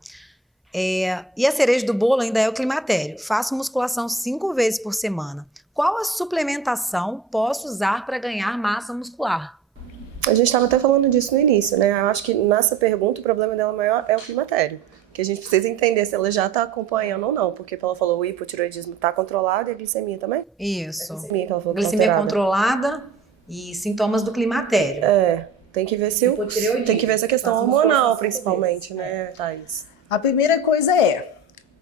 E a cereja do bolo ainda é o climatério. Faço musculação 5 vezes por semana. Qual a suplementação posso usar para ganhar massa muscular? A gente estava até falando disso no início, né? Eu acho que nessa pergunta o problema dela maior é o climatério. Que a gente precisa entender se ela já está acompanhando ou não. Porque ela falou o hipotireoidismo está controlado e a glicemia também? Isso. A glicemia que ela falou glicemia controlada e sintomas do climatério. Tem que ver essa questão hormonal, principalmente, né, Thaís? A primeira coisa é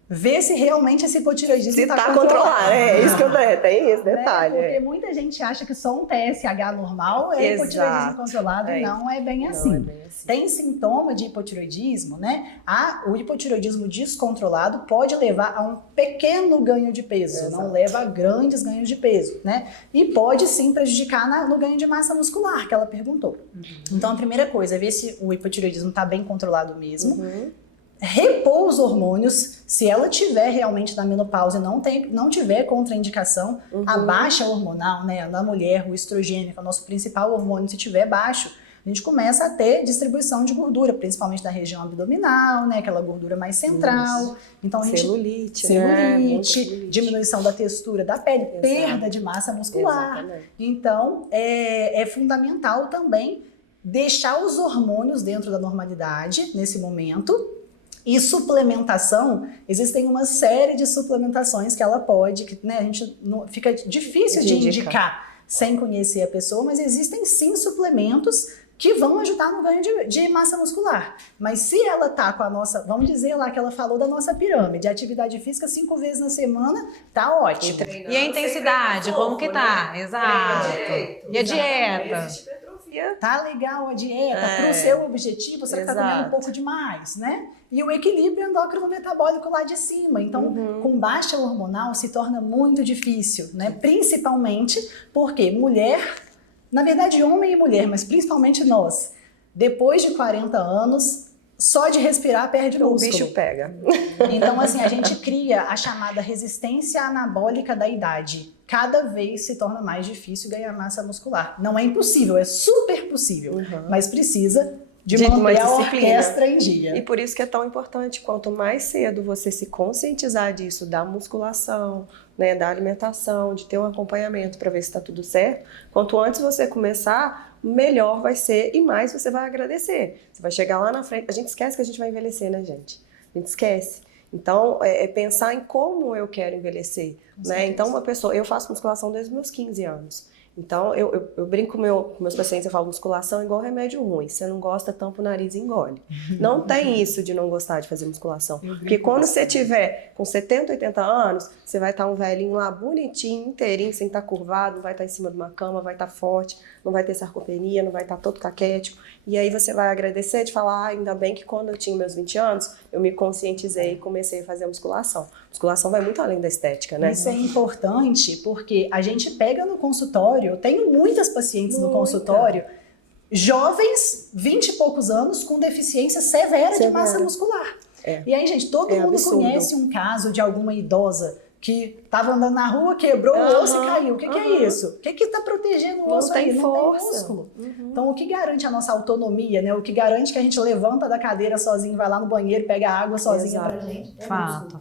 ver se realmente esse hipotireoidismo está controlado. Isso que eu tem esse detalhe. Porque muita gente acha que só um TSH normal é hipotireoidismo controlado e não é bem assim. Tem sintoma de hipotireoidismo, né? O hipotireoidismo descontrolado pode levar a um pequeno ganho de peso, não leva a grandes ganhos de peso, né? E pode sim prejudicar no ganho de massa muscular, que ela perguntou. Então a primeira coisa é ver se o hipotireoidismo está bem controlado mesmo. Repor os hormônios, se ela tiver realmente na menopausa e não tiver contraindicação, a baixa hormonal, né, na mulher, o estrogênio, que é o nosso principal hormônio, se tiver baixo, a gente começa a ter distribuição de gordura, principalmente na região abdominal, né, aquela gordura mais central. Então, celulite, diminuição da textura da pele, perda de massa muscular. Então, é fundamental também deixar os hormônios dentro da normalidade nesse momento. E suplementação, existem uma série de suplementações que ela pode, que, né, a gente fica difícil de indicar sem conhecer a pessoa, mas existem sim suplementos que vão ajudar no ganho de massa muscular. Mas se ela tá com a nossa, vamos dizer lá que ela falou da nossa pirâmide, atividade física 5 vezes na semana, tá ótimo. E a intensidade, como que tá? Né? Exato. E a dieta? Tá legal a dieta, pro seu objetivo, você tá comendo um pouco demais, né? E o equilíbrio endócrino-metabólico lá de cima. Então, com baixa hormonal se torna muito difícil, né? Principalmente porque mulher, na verdade homem e mulher, mas principalmente nós, depois de 40 anos, só de respirar perde músculo. O bicho pega. Então, assim, a gente cria a chamada resistência anabólica da idade. Cada vez se torna mais difícil ganhar massa muscular. Não é impossível, é super possível, mas precisa de manter a orquestra em dia. E por isso que é tão importante, quanto mais cedo você se conscientizar disso, da musculação, né, da alimentação, de ter um acompanhamento para ver se está tudo certo, quanto antes você começar, melhor vai ser e mais você vai agradecer. Você vai chegar lá na frente, a gente esquece que a gente vai envelhecer, né, gente? A gente esquece. Então, pensar em como eu quero envelhecer, né? Então, eu faço musculação desde os meus 15 anos. Então, eu brinco com meus pacientes, eu falo, musculação é igual remédio ruim. Você não gosta, tampa o nariz e engole. Não tem isso de não gostar de fazer musculação. Porque quando você tiver com 70, 80 anos, você vai estar um velhinho lá bonitinho, inteirinho, sem estar curvado, não vai estar em cima de uma cama, vai estar forte, não vai ter sarcopenia, não vai estar todo caquético. E aí você vai agradecer de falar, ainda bem que quando eu tinha meus 20 anos, eu me conscientizei e comecei a fazer a musculação. A musculação vai muito além da estética, né? Isso é importante porque a gente pega no consultório, eu tenho muitas pacientes no consultório, jovens, 20 e poucos anos, com deficiência severa de massa muscular. E aí, gente, todo mundo conhece um caso de alguma idosa que estava andando na rua, quebrou o osso e caiu. O que é isso? O que está protegendo o osso aí? Não tem músculo. Então, o que garante a nossa autonomia, né? O que garante que a gente levanta da cadeira sozinho, vai lá no banheiro, pega água sozinha pra gente. Fato.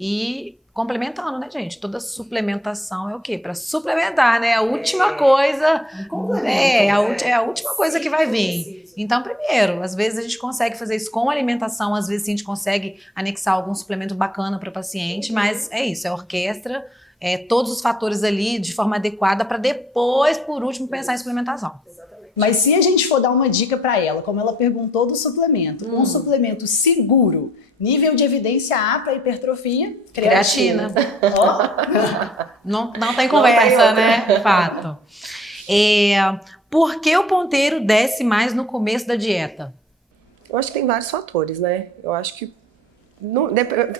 E complementando, né, gente? Toda suplementação é o quê? Para suplementar, né? A última coisa. É a última coisa que vai vir. Então, primeiro, às vezes a gente consegue fazer isso com alimentação, às vezes a gente consegue anexar algum suplemento bacana para o paciente, mas é isso, é orquestra, todos os fatores ali de forma adequada para depois, por último, pensar em suplementação. Mas se a gente for dar uma dica para ela, como ela perguntou do suplemento, um suplemento seguro, nível de evidência A para hipertrofia, creatina. Não tem conversa, né? Fato. Por que o ponteiro desce mais no começo da dieta? Eu acho que tem vários fatores, né? Eu acho que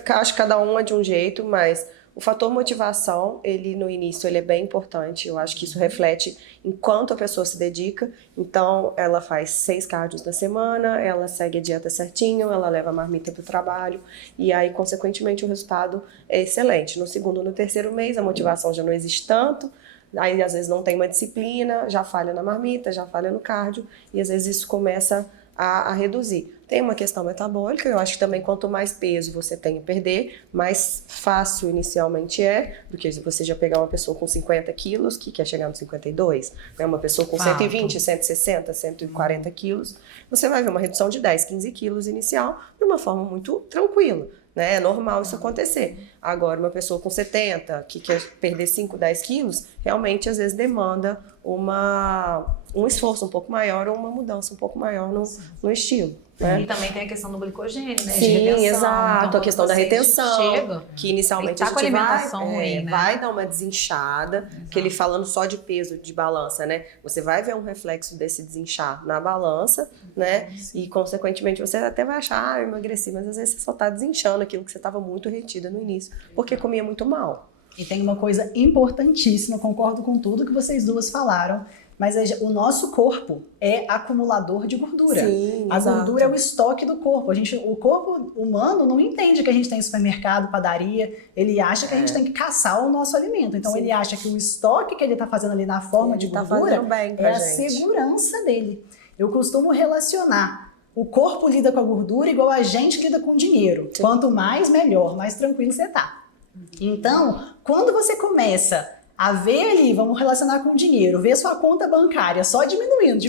acho que cada um é de um jeito, mas o fator motivação, ele no início ele é bem importante. Eu acho que isso reflete enquanto a pessoa se dedica. Então, ela faz 6 cardios na semana, ela segue a dieta certinho, ela leva a marmita para o trabalho e aí, consequentemente, o resultado é excelente. No segundo, no terceiro mês, a motivação já não existe tanto. Aí, às vezes, não tem uma disciplina, já falha na marmita, já falha no cardio, e às vezes isso começa a reduzir. Tem uma questão metabólica, eu acho que também quanto mais peso você tem a perder, mais fácil inicialmente do que se você já pegar uma pessoa com 50 quilos que quer chegar nos 52, né? Uma pessoa com 120, 160, 140 quilos, você vai ver uma redução de 10, 15 quilos inicial de uma forma muito tranquila. Né? É normal isso acontecer. Agora, uma pessoa com 70 que quer perder 5, 10 quilos, realmente às vezes demanda um esforço um pouco maior ou uma mudança um pouco maior no estilo. Né? E também tem a questão do glicogênio, né? Sim, de retenção. exato. Então, a questão da retenção, que inicialmente tá a gente com a alimentação ruim, né? vai dar uma desinchada, que ele falando só de peso de balança, né? Você vai ver um reflexo desse desinchar na balança, né? E consequentemente você até vai achar, eu emagreci, mas às vezes você só tá desinchando aquilo que você estava muito retida no início, porque comia muito mal. E tem uma coisa importantíssima, concordo com tudo que vocês duas falaram, mas o nosso corpo é acumulador de gordura. Sim, a gordura é o estoque do corpo. O corpo humano não entende que a gente tem supermercado, padaria, ele acha que a gente tem que caçar o nosso alimento. Então ele acha que o estoque que ele está fazendo ali na forma de gordura é a segurança dele. Eu costumo relacionar o corpo lida com a gordura igual a gente lida com o dinheiro. Sim. Quanto mais, melhor, mais tranquilo você tá. Então, quando você começa a ver ali, vamos relacionar com o dinheiro, ver sua conta bancária só diminuindo,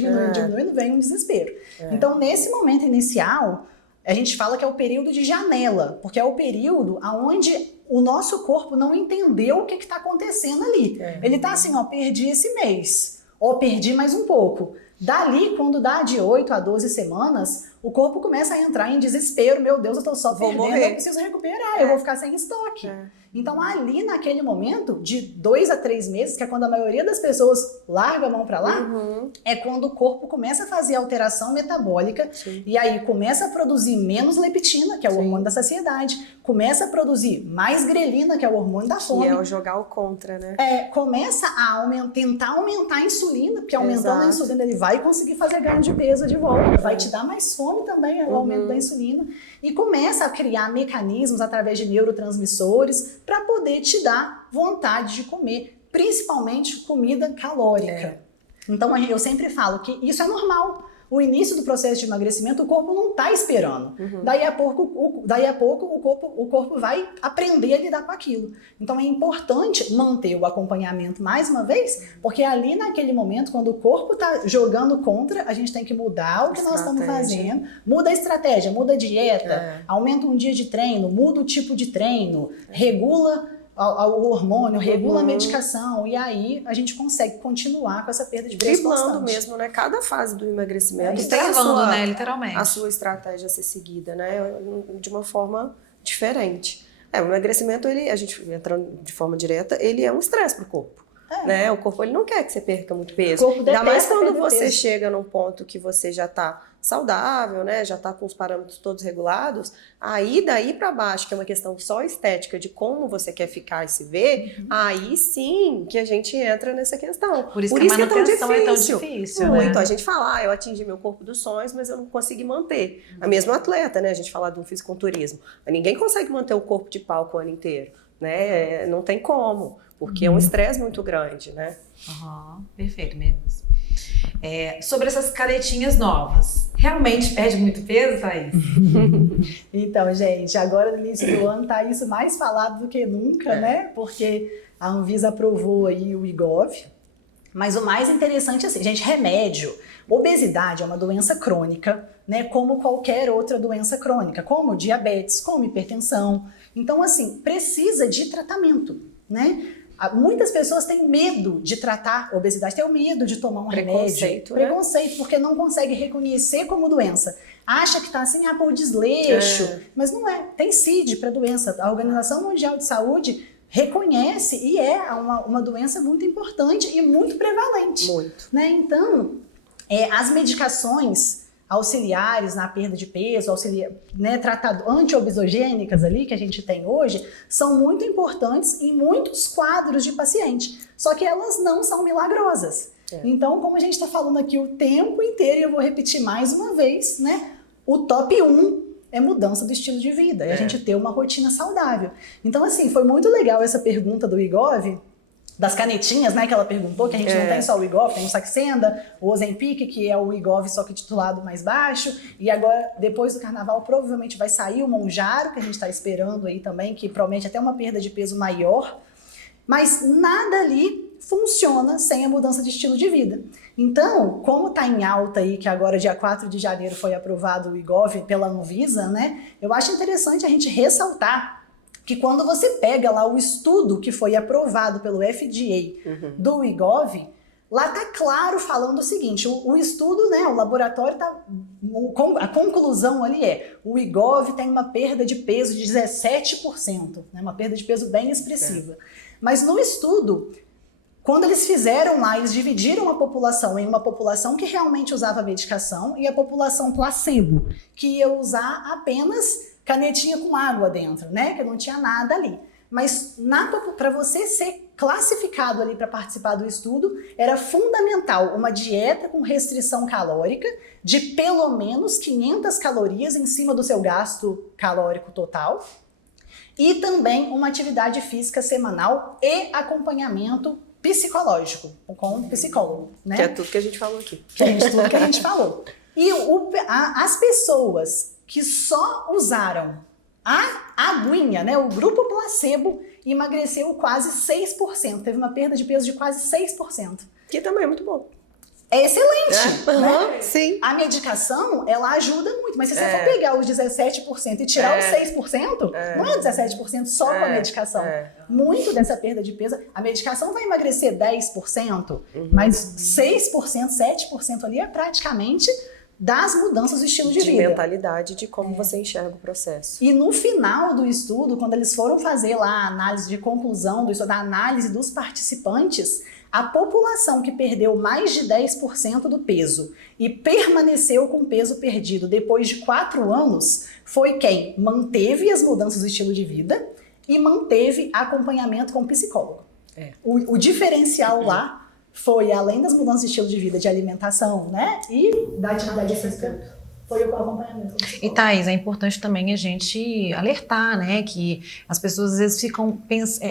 vem um desespero. Então, nesse momento inicial, a gente fala que é o período de janela, porque é o período onde o nosso corpo não entendeu o que está acontecendo ali. Ele tá assim, ó, perdi esse mês, ou perdi mais um pouco. Dali, quando dá de 8 a 12 semanas, o corpo começa a entrar em desespero. Meu Deus, eu tô só perdendo, eu preciso recuperar, eu vou ficar sem estoque. Então, ali naquele momento, de 2 a 3 meses, que é quando a maioria das pessoas larga a mão para lá, é quando o corpo começa a fazer alteração metabólica. Sim. E aí começa a produzir menos leptina, que é o hormônio da saciedade, começa a produzir mais grelina, que é o hormônio da fome. E é o jogar o contra, né? Começa a tentar aumentar a insulina, porque aumentando a insulina ele vai conseguir fazer ganho de peso de volta, vai te dar mais fome também, o aumento da insulina, e começa a criar mecanismos através de neurotransmissores para poder te dar vontade de comer, principalmente comida calórica. Então eu sempre falo que isso é normal. O início do processo de emagrecimento, o corpo não está esperando. Daí a pouco o corpo vai aprender a lidar com aquilo. Então é importante manter o acompanhamento mais uma vez, porque ali naquele momento, quando o corpo está jogando contra, a gente tem que mudar o que nós estamos fazendo. Muda a estratégia, muda a dieta, aumenta um dia de treino, muda o tipo de treino, regula o hormônio, regula a medicação, e aí a gente consegue continuar com essa perda de peso driblando mesmo, né? Cada fase do emagrecimento tem né? Literalmente. A sua estratégia a ser seguida, né? De uma forma diferente. O emagrecimento, a gente entrando de forma direta, ele é um estresse para o corpo. né? O corpo ele não quer que você perca muito peso. O corpo Ainda mais detesta quando perder você peso. chega num ponto que você já tá saudável, né? Já tá com os parâmetros todos regulados. Aí daí para baixo, que é uma questão só estética de como você quer ficar e se ver, aí sim que a gente entra nessa questão. Por isso que a manutenção é tão difícil, Muito. né? A gente fala, eu atingi meu corpo dos sonhos, mas eu não consegui manter. A mesma atleta, né? A gente fala de um fisiculturismo. Ninguém consegue manter o corpo de palco o ano inteiro, né? Não tem como, porque é um estresse muito grande, né? Perfeito, meninas. Sobre essas canetinhas novas, realmente perde muito peso, Thaís? Então, gente, agora no início do ano tá isso mais falado do que nunca, né? Porque a Anvisa aprovou aí o Wegovy. Mas o mais interessante é assim, gente, remédio. Obesidade é uma doença crônica, né? Como qualquer outra doença crônica, como diabetes, como hipertensão. Então, assim, precisa de tratamento, né? Muitas pessoas têm medo de tratar a obesidade, têm medo de tomar um remédio. Né? Preconceito, porque não consegue reconhecer como doença. Acha que está assim, por desleixo. Mas não é. Tem CID para doença. A Organização Mundial de Saúde reconhece e é uma doença muito importante e muito prevalente. Muito. Né? Então, as medicações auxiliares na perda de peso, né, anti-obesogênicas ali que a gente tem hoje, são muito importantes em muitos quadros de paciente. Só que elas não são milagrosas. Então, como a gente está falando aqui o tempo inteiro, e eu vou repetir mais uma vez, né, o top 1 é mudança do estilo de vida, é a gente ter uma rotina saudável. Então, assim, foi muito legal essa pergunta do Wegovy, das canetinhas, né, que ela perguntou, que a gente não tem só o Wegovy, tem o Saxenda, o Ozempic, que é o Wegovy só que titulado mais baixo, e agora, depois do carnaval, provavelmente vai sair o Mounjaro, que a gente está esperando aí também, que promete até uma perda de peso maior, mas nada ali funciona sem a mudança de estilo de vida. Então, como está em alta aí, que agora dia 4 de janeiro foi aprovado o Wegovy pela Anvisa, né, eu acho interessante a gente ressaltar que quando você pega lá o estudo que foi aprovado pelo FDA do Wegovy, lá tá claro falando o seguinte, o estudo, né, o laboratório a conclusão ali o Wegovy tem uma perda de peso de 17%, né, uma perda de peso bem expressiva. Mas no estudo, quando eles fizeram lá, eles dividiram a população em uma população que realmente usava medicação e a população placebo, que ia usar apenas canetinha com água dentro, né? Que não tinha nada ali. Mas para você ser classificado ali para participar do estudo, era fundamental uma dieta com restrição calórica de pelo menos 500 calorias em cima do seu gasto calórico total e também uma atividade física semanal e acompanhamento psicológico, com psicólogo, né? Que é tudo que a gente falou aqui. Tudo que a gente falou. E as pessoas que só usaram a aguinha, né, o grupo placebo, emagreceu quase 6%. Teve uma perda de peso de quase 6%. Que também é muito bom. É excelente, né? Sim. A medicação, ela ajuda muito, mas se você for pegar os 17% e tirar os 6%, não é 17% só com a medicação. Muito dessa perda de peso, a medicação vai emagrecer 10%, mas 6%, 7% ali é praticamente das mudanças do estilo de vida. De mentalidade, de como você enxerga o processo. E no final do estudo, quando eles foram fazer lá a análise de conclusão do estudo, da análise dos participantes, a população que perdeu mais de 10% do peso e permaneceu com o peso perdido depois de 4 anos foi quem manteve as mudanças do estilo de vida e manteve acompanhamento com psicólogo. O diferencial lá foi, além das mudanças de estilo de vida, de alimentação, né, e da atividade física, foi o acompanhamento. E Thaís, é importante também a gente alertar, né, que as pessoas às vezes ficam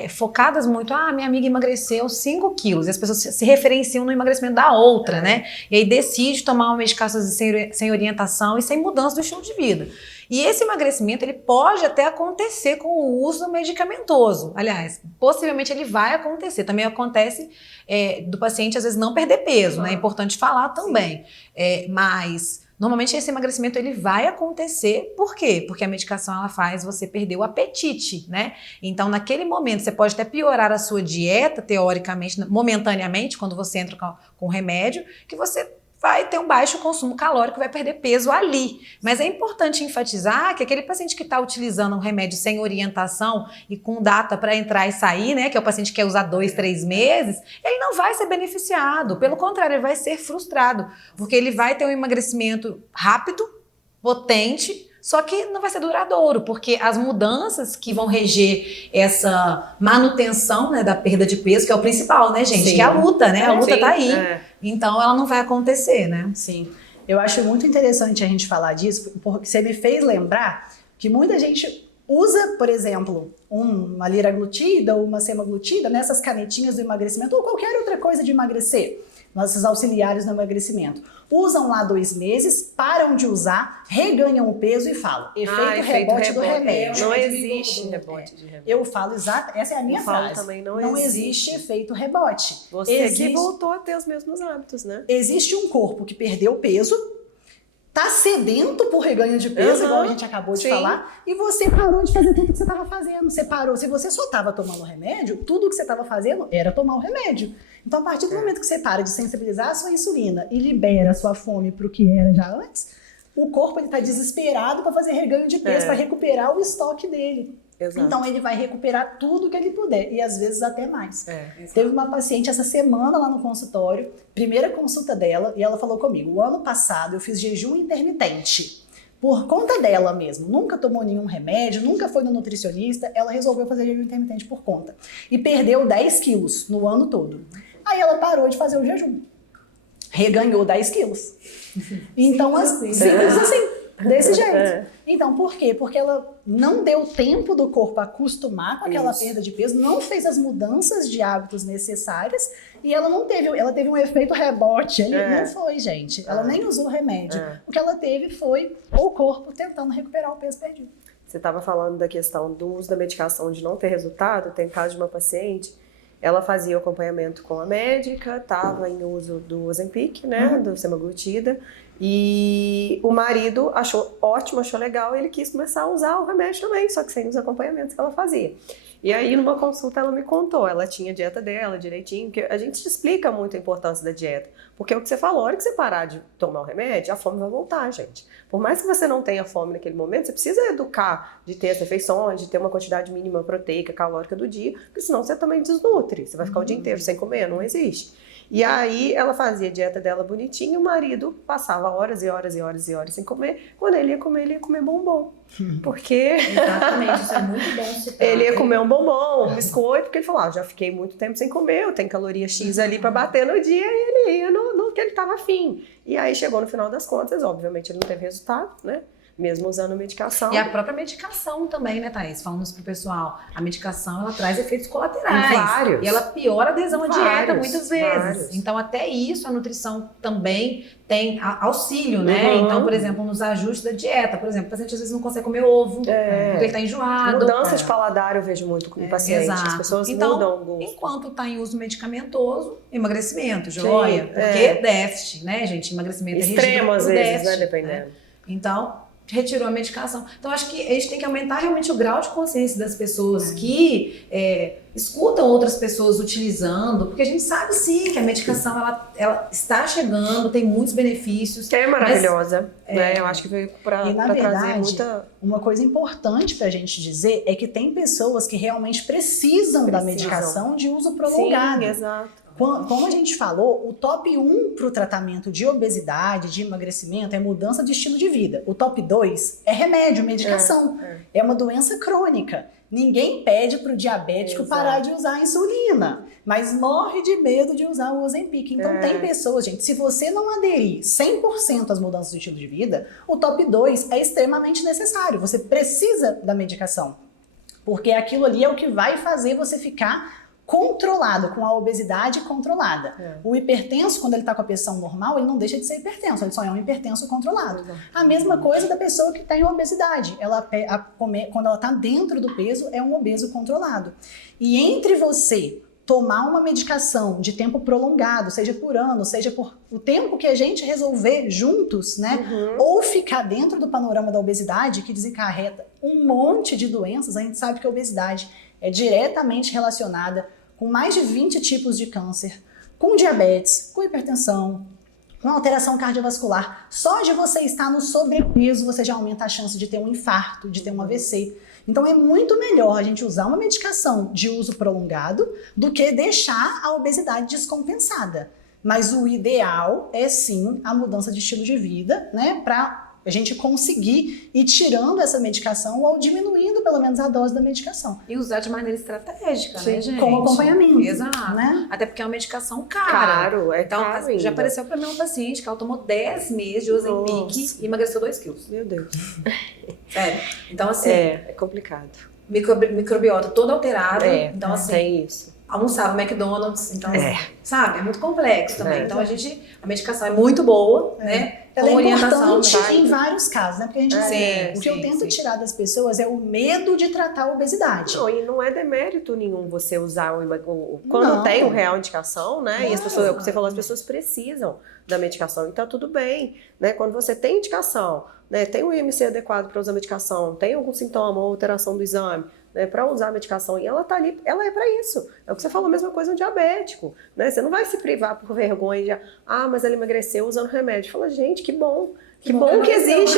focadas muito, minha amiga emagreceu 5 quilos, e as pessoas se referenciam no emagrecimento da outra, né, e aí decide tomar uma medicação sem orientação e sem mudança do estilo de vida. E esse emagrecimento, ele pode até acontecer com o uso medicamentoso. Aliás, possivelmente ele vai acontecer. Também acontece do paciente, às vezes, não perder peso, né? É importante falar também. Mas, normalmente, esse emagrecimento, ele vai acontecer. Por quê? Porque a medicação, ela faz você perder o apetite, né? Então, naquele momento, você pode até piorar a sua dieta, teoricamente, momentaneamente, quando você entra com remédio, que você vai ter um baixo consumo calórico, vai perder peso ali. Mas é importante enfatizar que aquele paciente que está utilizando um remédio sem orientação e com data para entrar e sair, né, que é o paciente que quer usar 2, 3 meses, ele não vai ser beneficiado. Pelo contrário, ele vai ser frustrado, porque ele vai ter um emagrecimento rápido, potente, só que não vai ser duradouro, porque as mudanças que vão reger essa manutenção, né, da perda de peso, que é o principal, né, gente? Sim. Que é a luta, né? A luta Sim, tá aí. Então, ela não vai acontecer, né? Sim. Eu acho muito interessante a gente falar disso, porque você me fez lembrar que muita gente usa, por exemplo, uma liraglutida ou uma semaglutida nessas canetinhas do emagrecimento ou qualquer outra coisa de emagrecer. Nossos auxiliares no emagrecimento. Usam lá 2 meses, param de usar, reganham o peso e falam, efeito rebote do remédio. Não existe rebote de remédio. Eu falo essa é a minha Eu falo frase. também, não existe efeito rebote. Você que voltou a ter os mesmos hábitos, né? Existe um corpo que perdeu peso, tá sedento por reganho de peso, igual a gente acabou de falar, e você parou de fazer tudo que você estava fazendo. Você parou. Se você só estava tomando o remédio, tudo que você estava fazendo era tomar o remédio. Então, a partir do momento que você para de sensibilizar a sua insulina e libera a sua fome para o que era já antes, o corpo está desesperado para fazer reganho de peso, para recuperar o estoque dele. Exato. Então, ele vai recuperar tudo que ele puder, e às vezes até mais. Teve uma paciente essa semana lá no consultório, primeira consulta dela, e ela falou comigo, o ano passado eu fiz jejum intermitente. Por conta dela mesmo, nunca tomou nenhum remédio, nunca foi no nutricionista, ela resolveu fazer jejum intermitente por conta. E perdeu 10 quilos no ano todo. Aí ela parou de fazer o jejum. Reganhou 10 quilos. Então, simples assim, desse jeito. Então, por quê? Porque ela não deu tempo do corpo acostumar com aquela perda de peso, não fez as mudanças de hábitos necessárias e ela não teve, ela teve um efeito rebote. Não foi, gente. Ela nem usou remédio. O que ela teve foi o corpo tentando recuperar o peso perdido. Você estava falando da questão do uso da medicação de não ter resultado. Tem caso de uma paciente, ela fazia o acompanhamento com a médica, estava em uso do Ozempic, né, do semaglutida, e o marido achou ótimo, achou legal, e ele quis começar a usar o remédio também, só que sem os acompanhamentos que ela fazia. E aí, numa consulta, ela me contou, ela tinha a dieta dela direitinho, porque a gente explica muito a importância da dieta, porque é o que você falou, a hora que você parar de tomar o remédio, a fome vai voltar, gente. Por mais que você não tenha fome naquele momento, você precisa educar de ter as refeições, de ter uma quantidade mínima proteica, calórica do dia, porque senão você também desnutre, você vai ficar o dia inteiro sem comer, não existe. E aí ela fazia a dieta dela bonitinha, o marido passava horas e horas e horas e horas sem comer. Quando ele ia comer bombom. Porque exatamente, isso é muito bom citar. ele ia comer um bombom, um biscoito, porque ele falou, já fiquei muito tempo sem comer, eu tenho caloria X ali para bater no dia, e ele ia no que ele estava afim. E aí chegou no final das contas, obviamente ele não teve resultado, né? Mesmo usando medicação. E a própria medicação também, né, Thaís? Falando isso pro pessoal, a medicação, ela traz efeitos colaterais. Vários. E ela piora a adesão à dieta muitas vezes. Vários. Então, até isso, a nutrição também tem auxílio, né? Então, por exemplo, nos ajustes da dieta. Por exemplo, o paciente às vezes não consegue comer ovo, porque ele tá enjoado. Mudança de paladar eu vejo muito com o paciente. Exato. As pessoas então, mudam o gosto. Enquanto tá em uso medicamentoso, emagrecimento, joia. Porque déficit, né, gente? Emagrecimento extremo é às rígido, vezes, déficit, né? Dependendo. Né? Então, retirou a medicação. Então, acho que a gente tem que aumentar realmente o grau de consciência das pessoas que escutam outras pessoas utilizando, porque a gente sabe sim que a medicação ela está chegando, tem muitos benefícios. Que é maravilhosa, né? Eu acho que veio para trazer muita... Uma coisa importante para a gente dizer é que tem pessoas que realmente precisam da medicação de uso prolongado. Sim, exato. Como a gente falou, o top 1 para o tratamento de obesidade, de emagrecimento, é mudança de estilo de vida. O top 2 é remédio, medicação. É uma doença crônica. Ninguém pede para o diabético parar de usar a insulina, mas morre de medo de usar o Ozempic. Então tem pessoas, gente, se você não aderir 100% às mudanças do estilo de vida, o top 2 é extremamente necessário. Você precisa da medicação, porque aquilo ali é o que vai fazer você ficar controlado, com a obesidade controlada. O hipertenso, quando ele está com a pressão normal, ele não deixa de ser hipertenso, ele só é um hipertenso controlado. A mesma coisa da pessoa que tem obesidade. Quando ela está dentro do peso, é um obeso controlado. E entre você tomar uma medicação de tempo prolongado, seja por ano, seja por o tempo que a gente resolver juntos, né? Ou ficar dentro do panorama da obesidade, que desencarreta um monte de doenças, a gente sabe que a obesidade é diretamente relacionada com mais de 20 tipos de câncer, com diabetes, com hipertensão, uma alteração cardiovascular. Só de você estar no sobrepeso, você já aumenta a chance de ter um infarto, de ter um AVC. Então é muito melhor a gente usar uma medicação de uso prolongado do que deixar a obesidade descompensada. Mas o ideal é sim a mudança de estilo de vida, né, para a gente conseguir ir tirando essa medicação ou diminuindo pelo menos a dose da medicação. E usar de maneira estratégica, né, gente? Com acompanhamento. Exato. Né? Até porque é uma medicação cara. Caro, é Então, caro já ainda. apareceu pra mim uma paciente que ela tomou 10 meses de Ozempic e emagreceu 2 quilos. Meu Deus. Sério. Então, assim, É complicado. microbiota toda alterada. Então, assim, tem isso. almoçava no McDonald's. Então, assim, sabe? É muito complexo também. Então, a medicação é muito boa, né? Ela Com é orientação, importante tá? em vários casos, né? Porque a gente Sim, o que eu sim, tento sim. tirar das pessoas é o medo de tratar a obesidade. Não, e não é demérito nenhum você usar quando Não. tem real indicação, né? E as pessoas, Não. você falou, as pessoas precisam da medicação, então tudo bem, né? Quando você tem indicação, né? Tem um IMC adequado para usar a medicação, tem algum sintoma ou alteração do exame, né, para usar a medicação, e ela tá ali, ela é para isso. É o que você falou, a mesma coisa no diabético, né? Você não vai se privar por vergonha de, mas ela emagreceu usando remédio. Fala, gente, que bom. Que bom que existe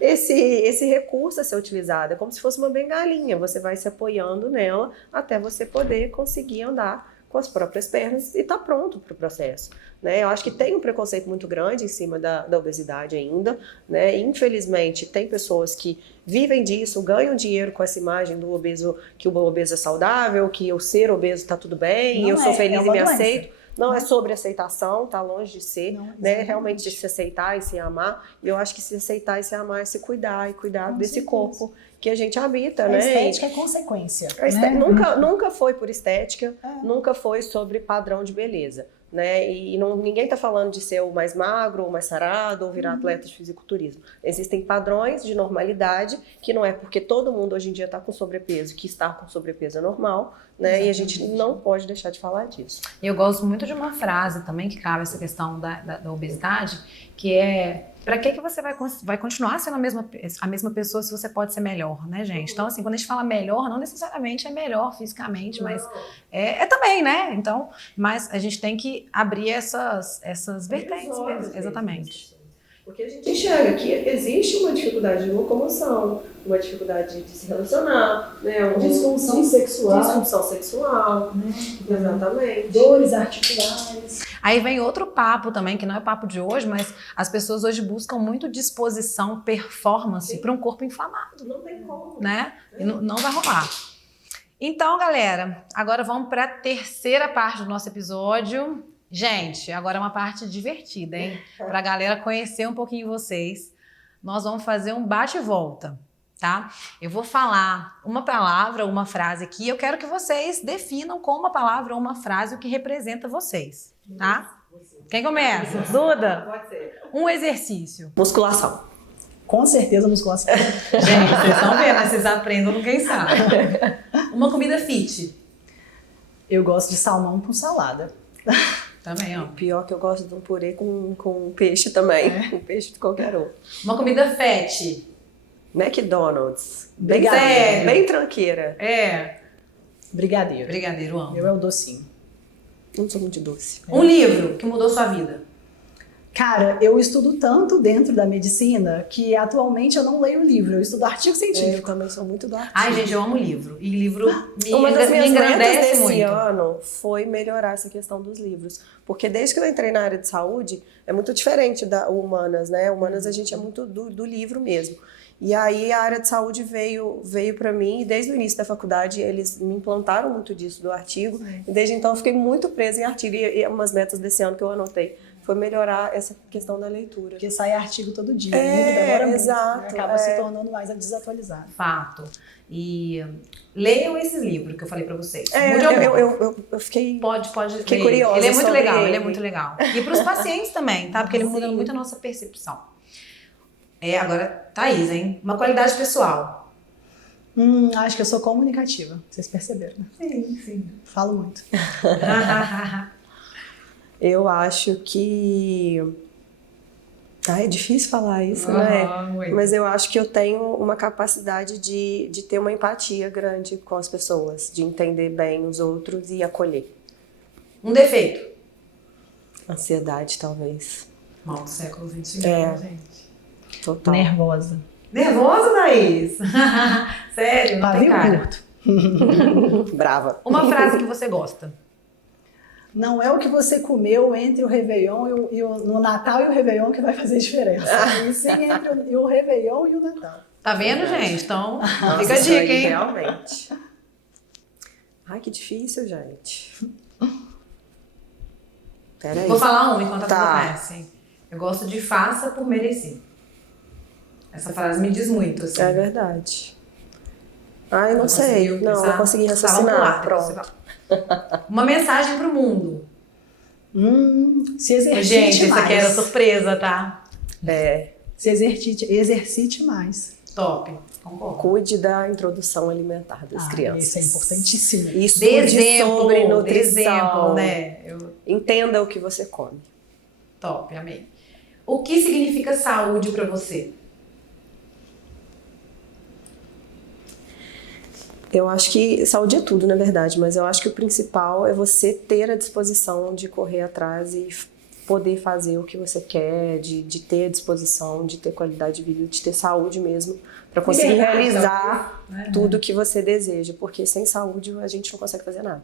esse recurso a ser utilizado. É como se fosse uma bengalinha. Você vai se apoiando nela até você poder conseguir andar com as próprias pernas e tá pronto para o processo. Né? Eu acho que tem um preconceito muito grande em cima da obesidade ainda. Né? Infelizmente, tem pessoas que vivem disso, ganham dinheiro com essa imagem do obeso, que o obeso é saudável, que eu ser obeso tá tudo bem, Não eu sou feliz é e uma me doença. aceito. Não é sobre aceitação, tá longe de ser, Não, né? exatamente. Realmente de se aceitar e se amar. E eu acho que se aceitar e se amar é se cuidar e cuidar Com desse certeza. corpo que a gente habita, A né? estética é consequência. A né? nunca foi por estética, nunca foi sobre padrão de beleza, né? E ninguém tá falando de ser o mais magro, ou mais sarado, ou virar atleta de fisiculturismo. Existem padrões de normalidade, que não é porque todo mundo hoje em dia tá com sobrepeso, que estar com sobrepeso é normal, né? E a gente não pode deixar de falar disso. E eu gosto muito de uma frase também que cabe essa questão da obesidade, que é: pra que você vai continuar sendo a mesma pessoa se você pode ser melhor, né, gente? Então, assim, quando a gente fala melhor, não necessariamente é melhor fisicamente, mas é também, né? Então, mas a gente tem que abrir essas vertentes mesmo. Exatamente. Porque a gente enxerga que existe uma dificuldade de locomoção, uma dificuldade de se relacionar, né? Disfunção sexual. Disfunção sexual, exatamente. Dores articulares. Aí vem outro papo também, que não é papo de hoje, mas as pessoas hoje buscam muito disposição, performance para um corpo inflamado, Não tem como. né? E não vai rolar. Então, galera, agora vamos para a terceira parte do nosso episódio. Gente, agora é uma parte divertida, hein? Pra galera conhecer um pouquinho vocês. Nós vamos fazer um bate e volta, tá? Eu vou falar uma palavra, uma frase aqui. Eu quero que vocês definam com uma palavra ou uma frase o que representa vocês, tá? Quem começa? Duda? Pode ser. Um exercício. Musculação. Com certeza, musculação. Gente, vocês estão vendo, né? Vocês aprendem com quem sabe. Uma comida fit. Eu gosto de salmão com salada. Também, ó. Pior que eu gosto de um purê com peixe também. Com peixe de qualquer um. Uma comida fat. McDonald's. Sério? Bem tranqueira. É. Brigadeiro. Brigadeiro, amo. Eu é o docinho. Não sou muito de doce. Um livro que mudou sua vida. Cara, eu estudo tanto dentro da medicina que atualmente eu não leio livro, eu estudo artigo Eu científico. também sou muito do artigo. Ai, gente, eu amo livro. E livro Uma das me minhas metas engrandece desse muito. ano foi melhorar essa questão dos livros. Porque desde que eu entrei na área de saúde, é muito diferente da Humanas, né? Humanas a gente é muito do livro mesmo. E aí a área de saúde veio para mim, e desde o início da faculdade eles me implantaram muito disso, do artigo. E desde então eu fiquei muito presa em artigo. E umas metas desse ano que eu anotei foi melhorar essa questão da leitura. Porque sai artigo todo dia, É, o livro demora muito, exato, né? Acaba se tornando mais desatualizado. Fato. E leiam esses livros que eu falei pra vocês. É, Mude algum. eu fiquei... Pode Fiquei ler. curiosa Ele é muito sobre legal, ele é ele. muito legal. E pros pacientes também, tá? Porque ele muda Sim. muito a nossa percepção. Agora, Thaís, hein? Uma qualidade pessoal. Acho que eu sou comunicativa, vocês perceberam, né? Sim. Falo muito. Eu acho que... é difícil falar isso, né? Mas eu acho que eu tenho uma capacidade de ter uma empatia grande com as pessoas, de entender bem os outros e acolher. Um defeito. Ansiedade, talvez. Mal do século XXI, gente. Total. Nervosa. Nervosa, Thaís? Sério? Não tem Pavio cara. curto. Brava. Uma frase que você gosta. Não é o que você comeu entre o Réveillon no Natal e o Réveillon que vai fazer diferença. E sim entre o Réveillon e o Natal. Tá vendo, gente? Então, Nossa, fica a isso aí, dica, hein? Realmente. Ai, que difícil, gente. Peraí. Vou falar uma enquanto Tá. acontece. Eu gosto de faça por merecer. Essa frase me diz muito, assim. É verdade. Ai, não sei. conseguiu Não, pensar? não consegui Tá, vamos raciocinar. pular, depois você Pronto. fala. Uma mensagem pro mundo. Se exercite Gente, isso mais. aqui era surpresa, tá? É, Se exercite mais. Top. Concordo. cuide da introdução alimentar das crianças. Isso é importantíssimo. Estude Dê exemplo, sobre dê nutrição. exemplo, né? Entenda o que você come. Top, amei. O que significa saúde pra você? Eu acho que saúde é tudo, na verdade, mas eu acho que o principal é você ter a disposição de correr atrás e poder fazer o que você quer, de ter a disposição, de ter qualidade de vida, de ter saúde mesmo, para conseguir Liberdade, realizar né? tudo que você deseja, porque sem saúde a gente não consegue fazer nada.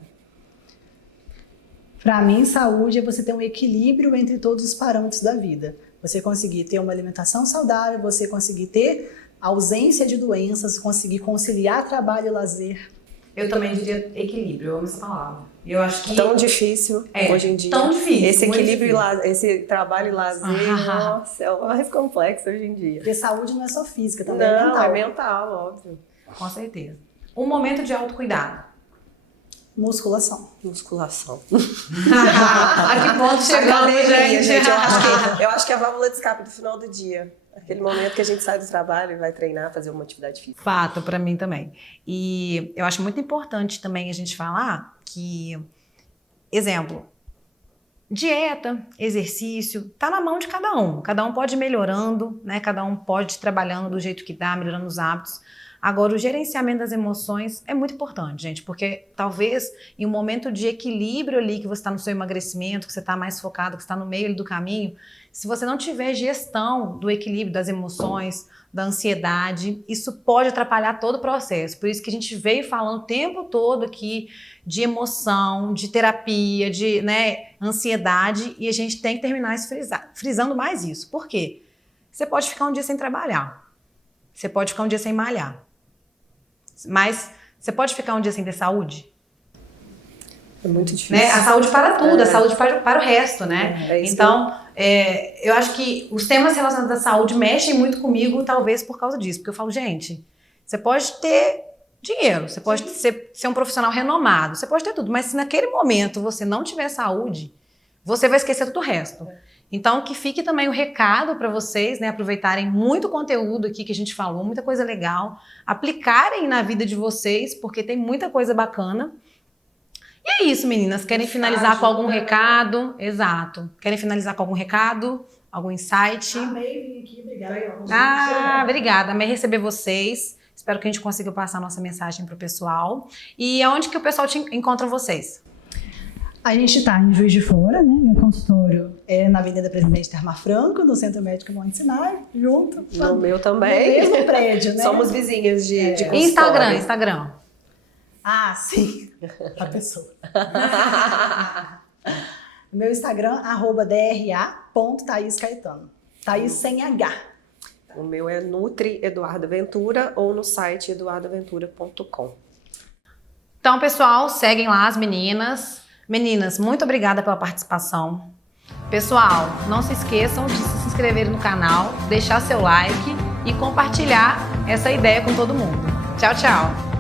Para mim, saúde é você ter um equilíbrio entre todos os parâmetros da vida. Você conseguir ter uma alimentação saudável, você conseguir ter ausência de doenças, conseguir conciliar trabalho e lazer. Eu também diria equilíbrio, eu amo essa palavra. E eu acho que Tão difícil hoje em dia. tão difícil. Esse muito equilíbrio, difícil. esse trabalho e lazer, nossa, é o mais complexo hoje em dia. Porque saúde não é só física, também é Não, mental. é mental, óbvio. Com certeza. Um momento de autocuidado. Musculação. Musculação. A que ponto chegamos, Academia, gente? Eu acho que é a válvula de escape do final do dia. Aquele momento que a gente sai do trabalho e vai treinar, fazer uma atividade física. Fato, pra mim também. E eu acho muito importante também a gente falar que, exemplo, dieta, exercício, tá na mão de cada um. Cada um pode ir melhorando, né? Cada um pode ir trabalhando do jeito que dá, melhorando os hábitos. Agora, o gerenciamento das emoções é muito importante, gente, porque talvez em um momento de equilíbrio ali, que você está no seu emagrecimento, que você está mais focado, que você está no meio ali do caminho, se você não tiver gestão do equilíbrio das emoções, da ansiedade, isso pode atrapalhar todo o processo. Por isso que a gente veio falando o tempo todo aqui de emoção, de terapia, de ansiedade, e a gente tem que terminar frisando mais isso. Por quê? Você pode ficar um dia sem trabalhar, você pode ficar um dia sem malhar, mas você pode ficar um dia sem ter saúde? É muito difícil. Né? A saúde para tudo, a saúde para o resto, né? É isso Então, eu acho que os temas relacionados à saúde mexem muito comigo, talvez por causa disso. Porque eu falo, gente, você pode ter dinheiro, você pode ser um profissional renomado, você pode ter tudo, mas se naquele momento você não tiver saúde, você vai esquecer todo o resto. Então, que fique também o recado para vocês, né, aproveitarem muito conteúdo aqui que a gente falou, muita coisa legal, aplicarem na vida de vocês, porque tem muita coisa bacana. E é isso, meninas. Querem finalizar com algum recado? Exato. Querem finalizar com algum recado? Algum insight? Amei vir aqui, obrigada. Obrigada. Amei receber vocês. Espero que a gente consiga passar a nossa mensagem para o pessoal. E aonde que o pessoal encontra vocês? A gente está em Juiz de Fora, né? Meu consultório é na Avenida Presidente Termar Franco, no Centro Médico Monte Sinai, junto. No meu também. No mesmo prédio, né? Somos vizinhas de consultório. Instagram. Ah, sim. A pessoa. Meu Instagram, @dra.thaiscaetano. Thaís sem H. O meu é Nutri Eduardo Ventura ou no site eduardoventura.com. Então, pessoal, seguem lá as meninas. Meninas, muito obrigada pela participação. Pessoal, não se esqueçam de se inscrever no canal, deixar seu like e compartilhar essa ideia com todo mundo. Tchau, tchau!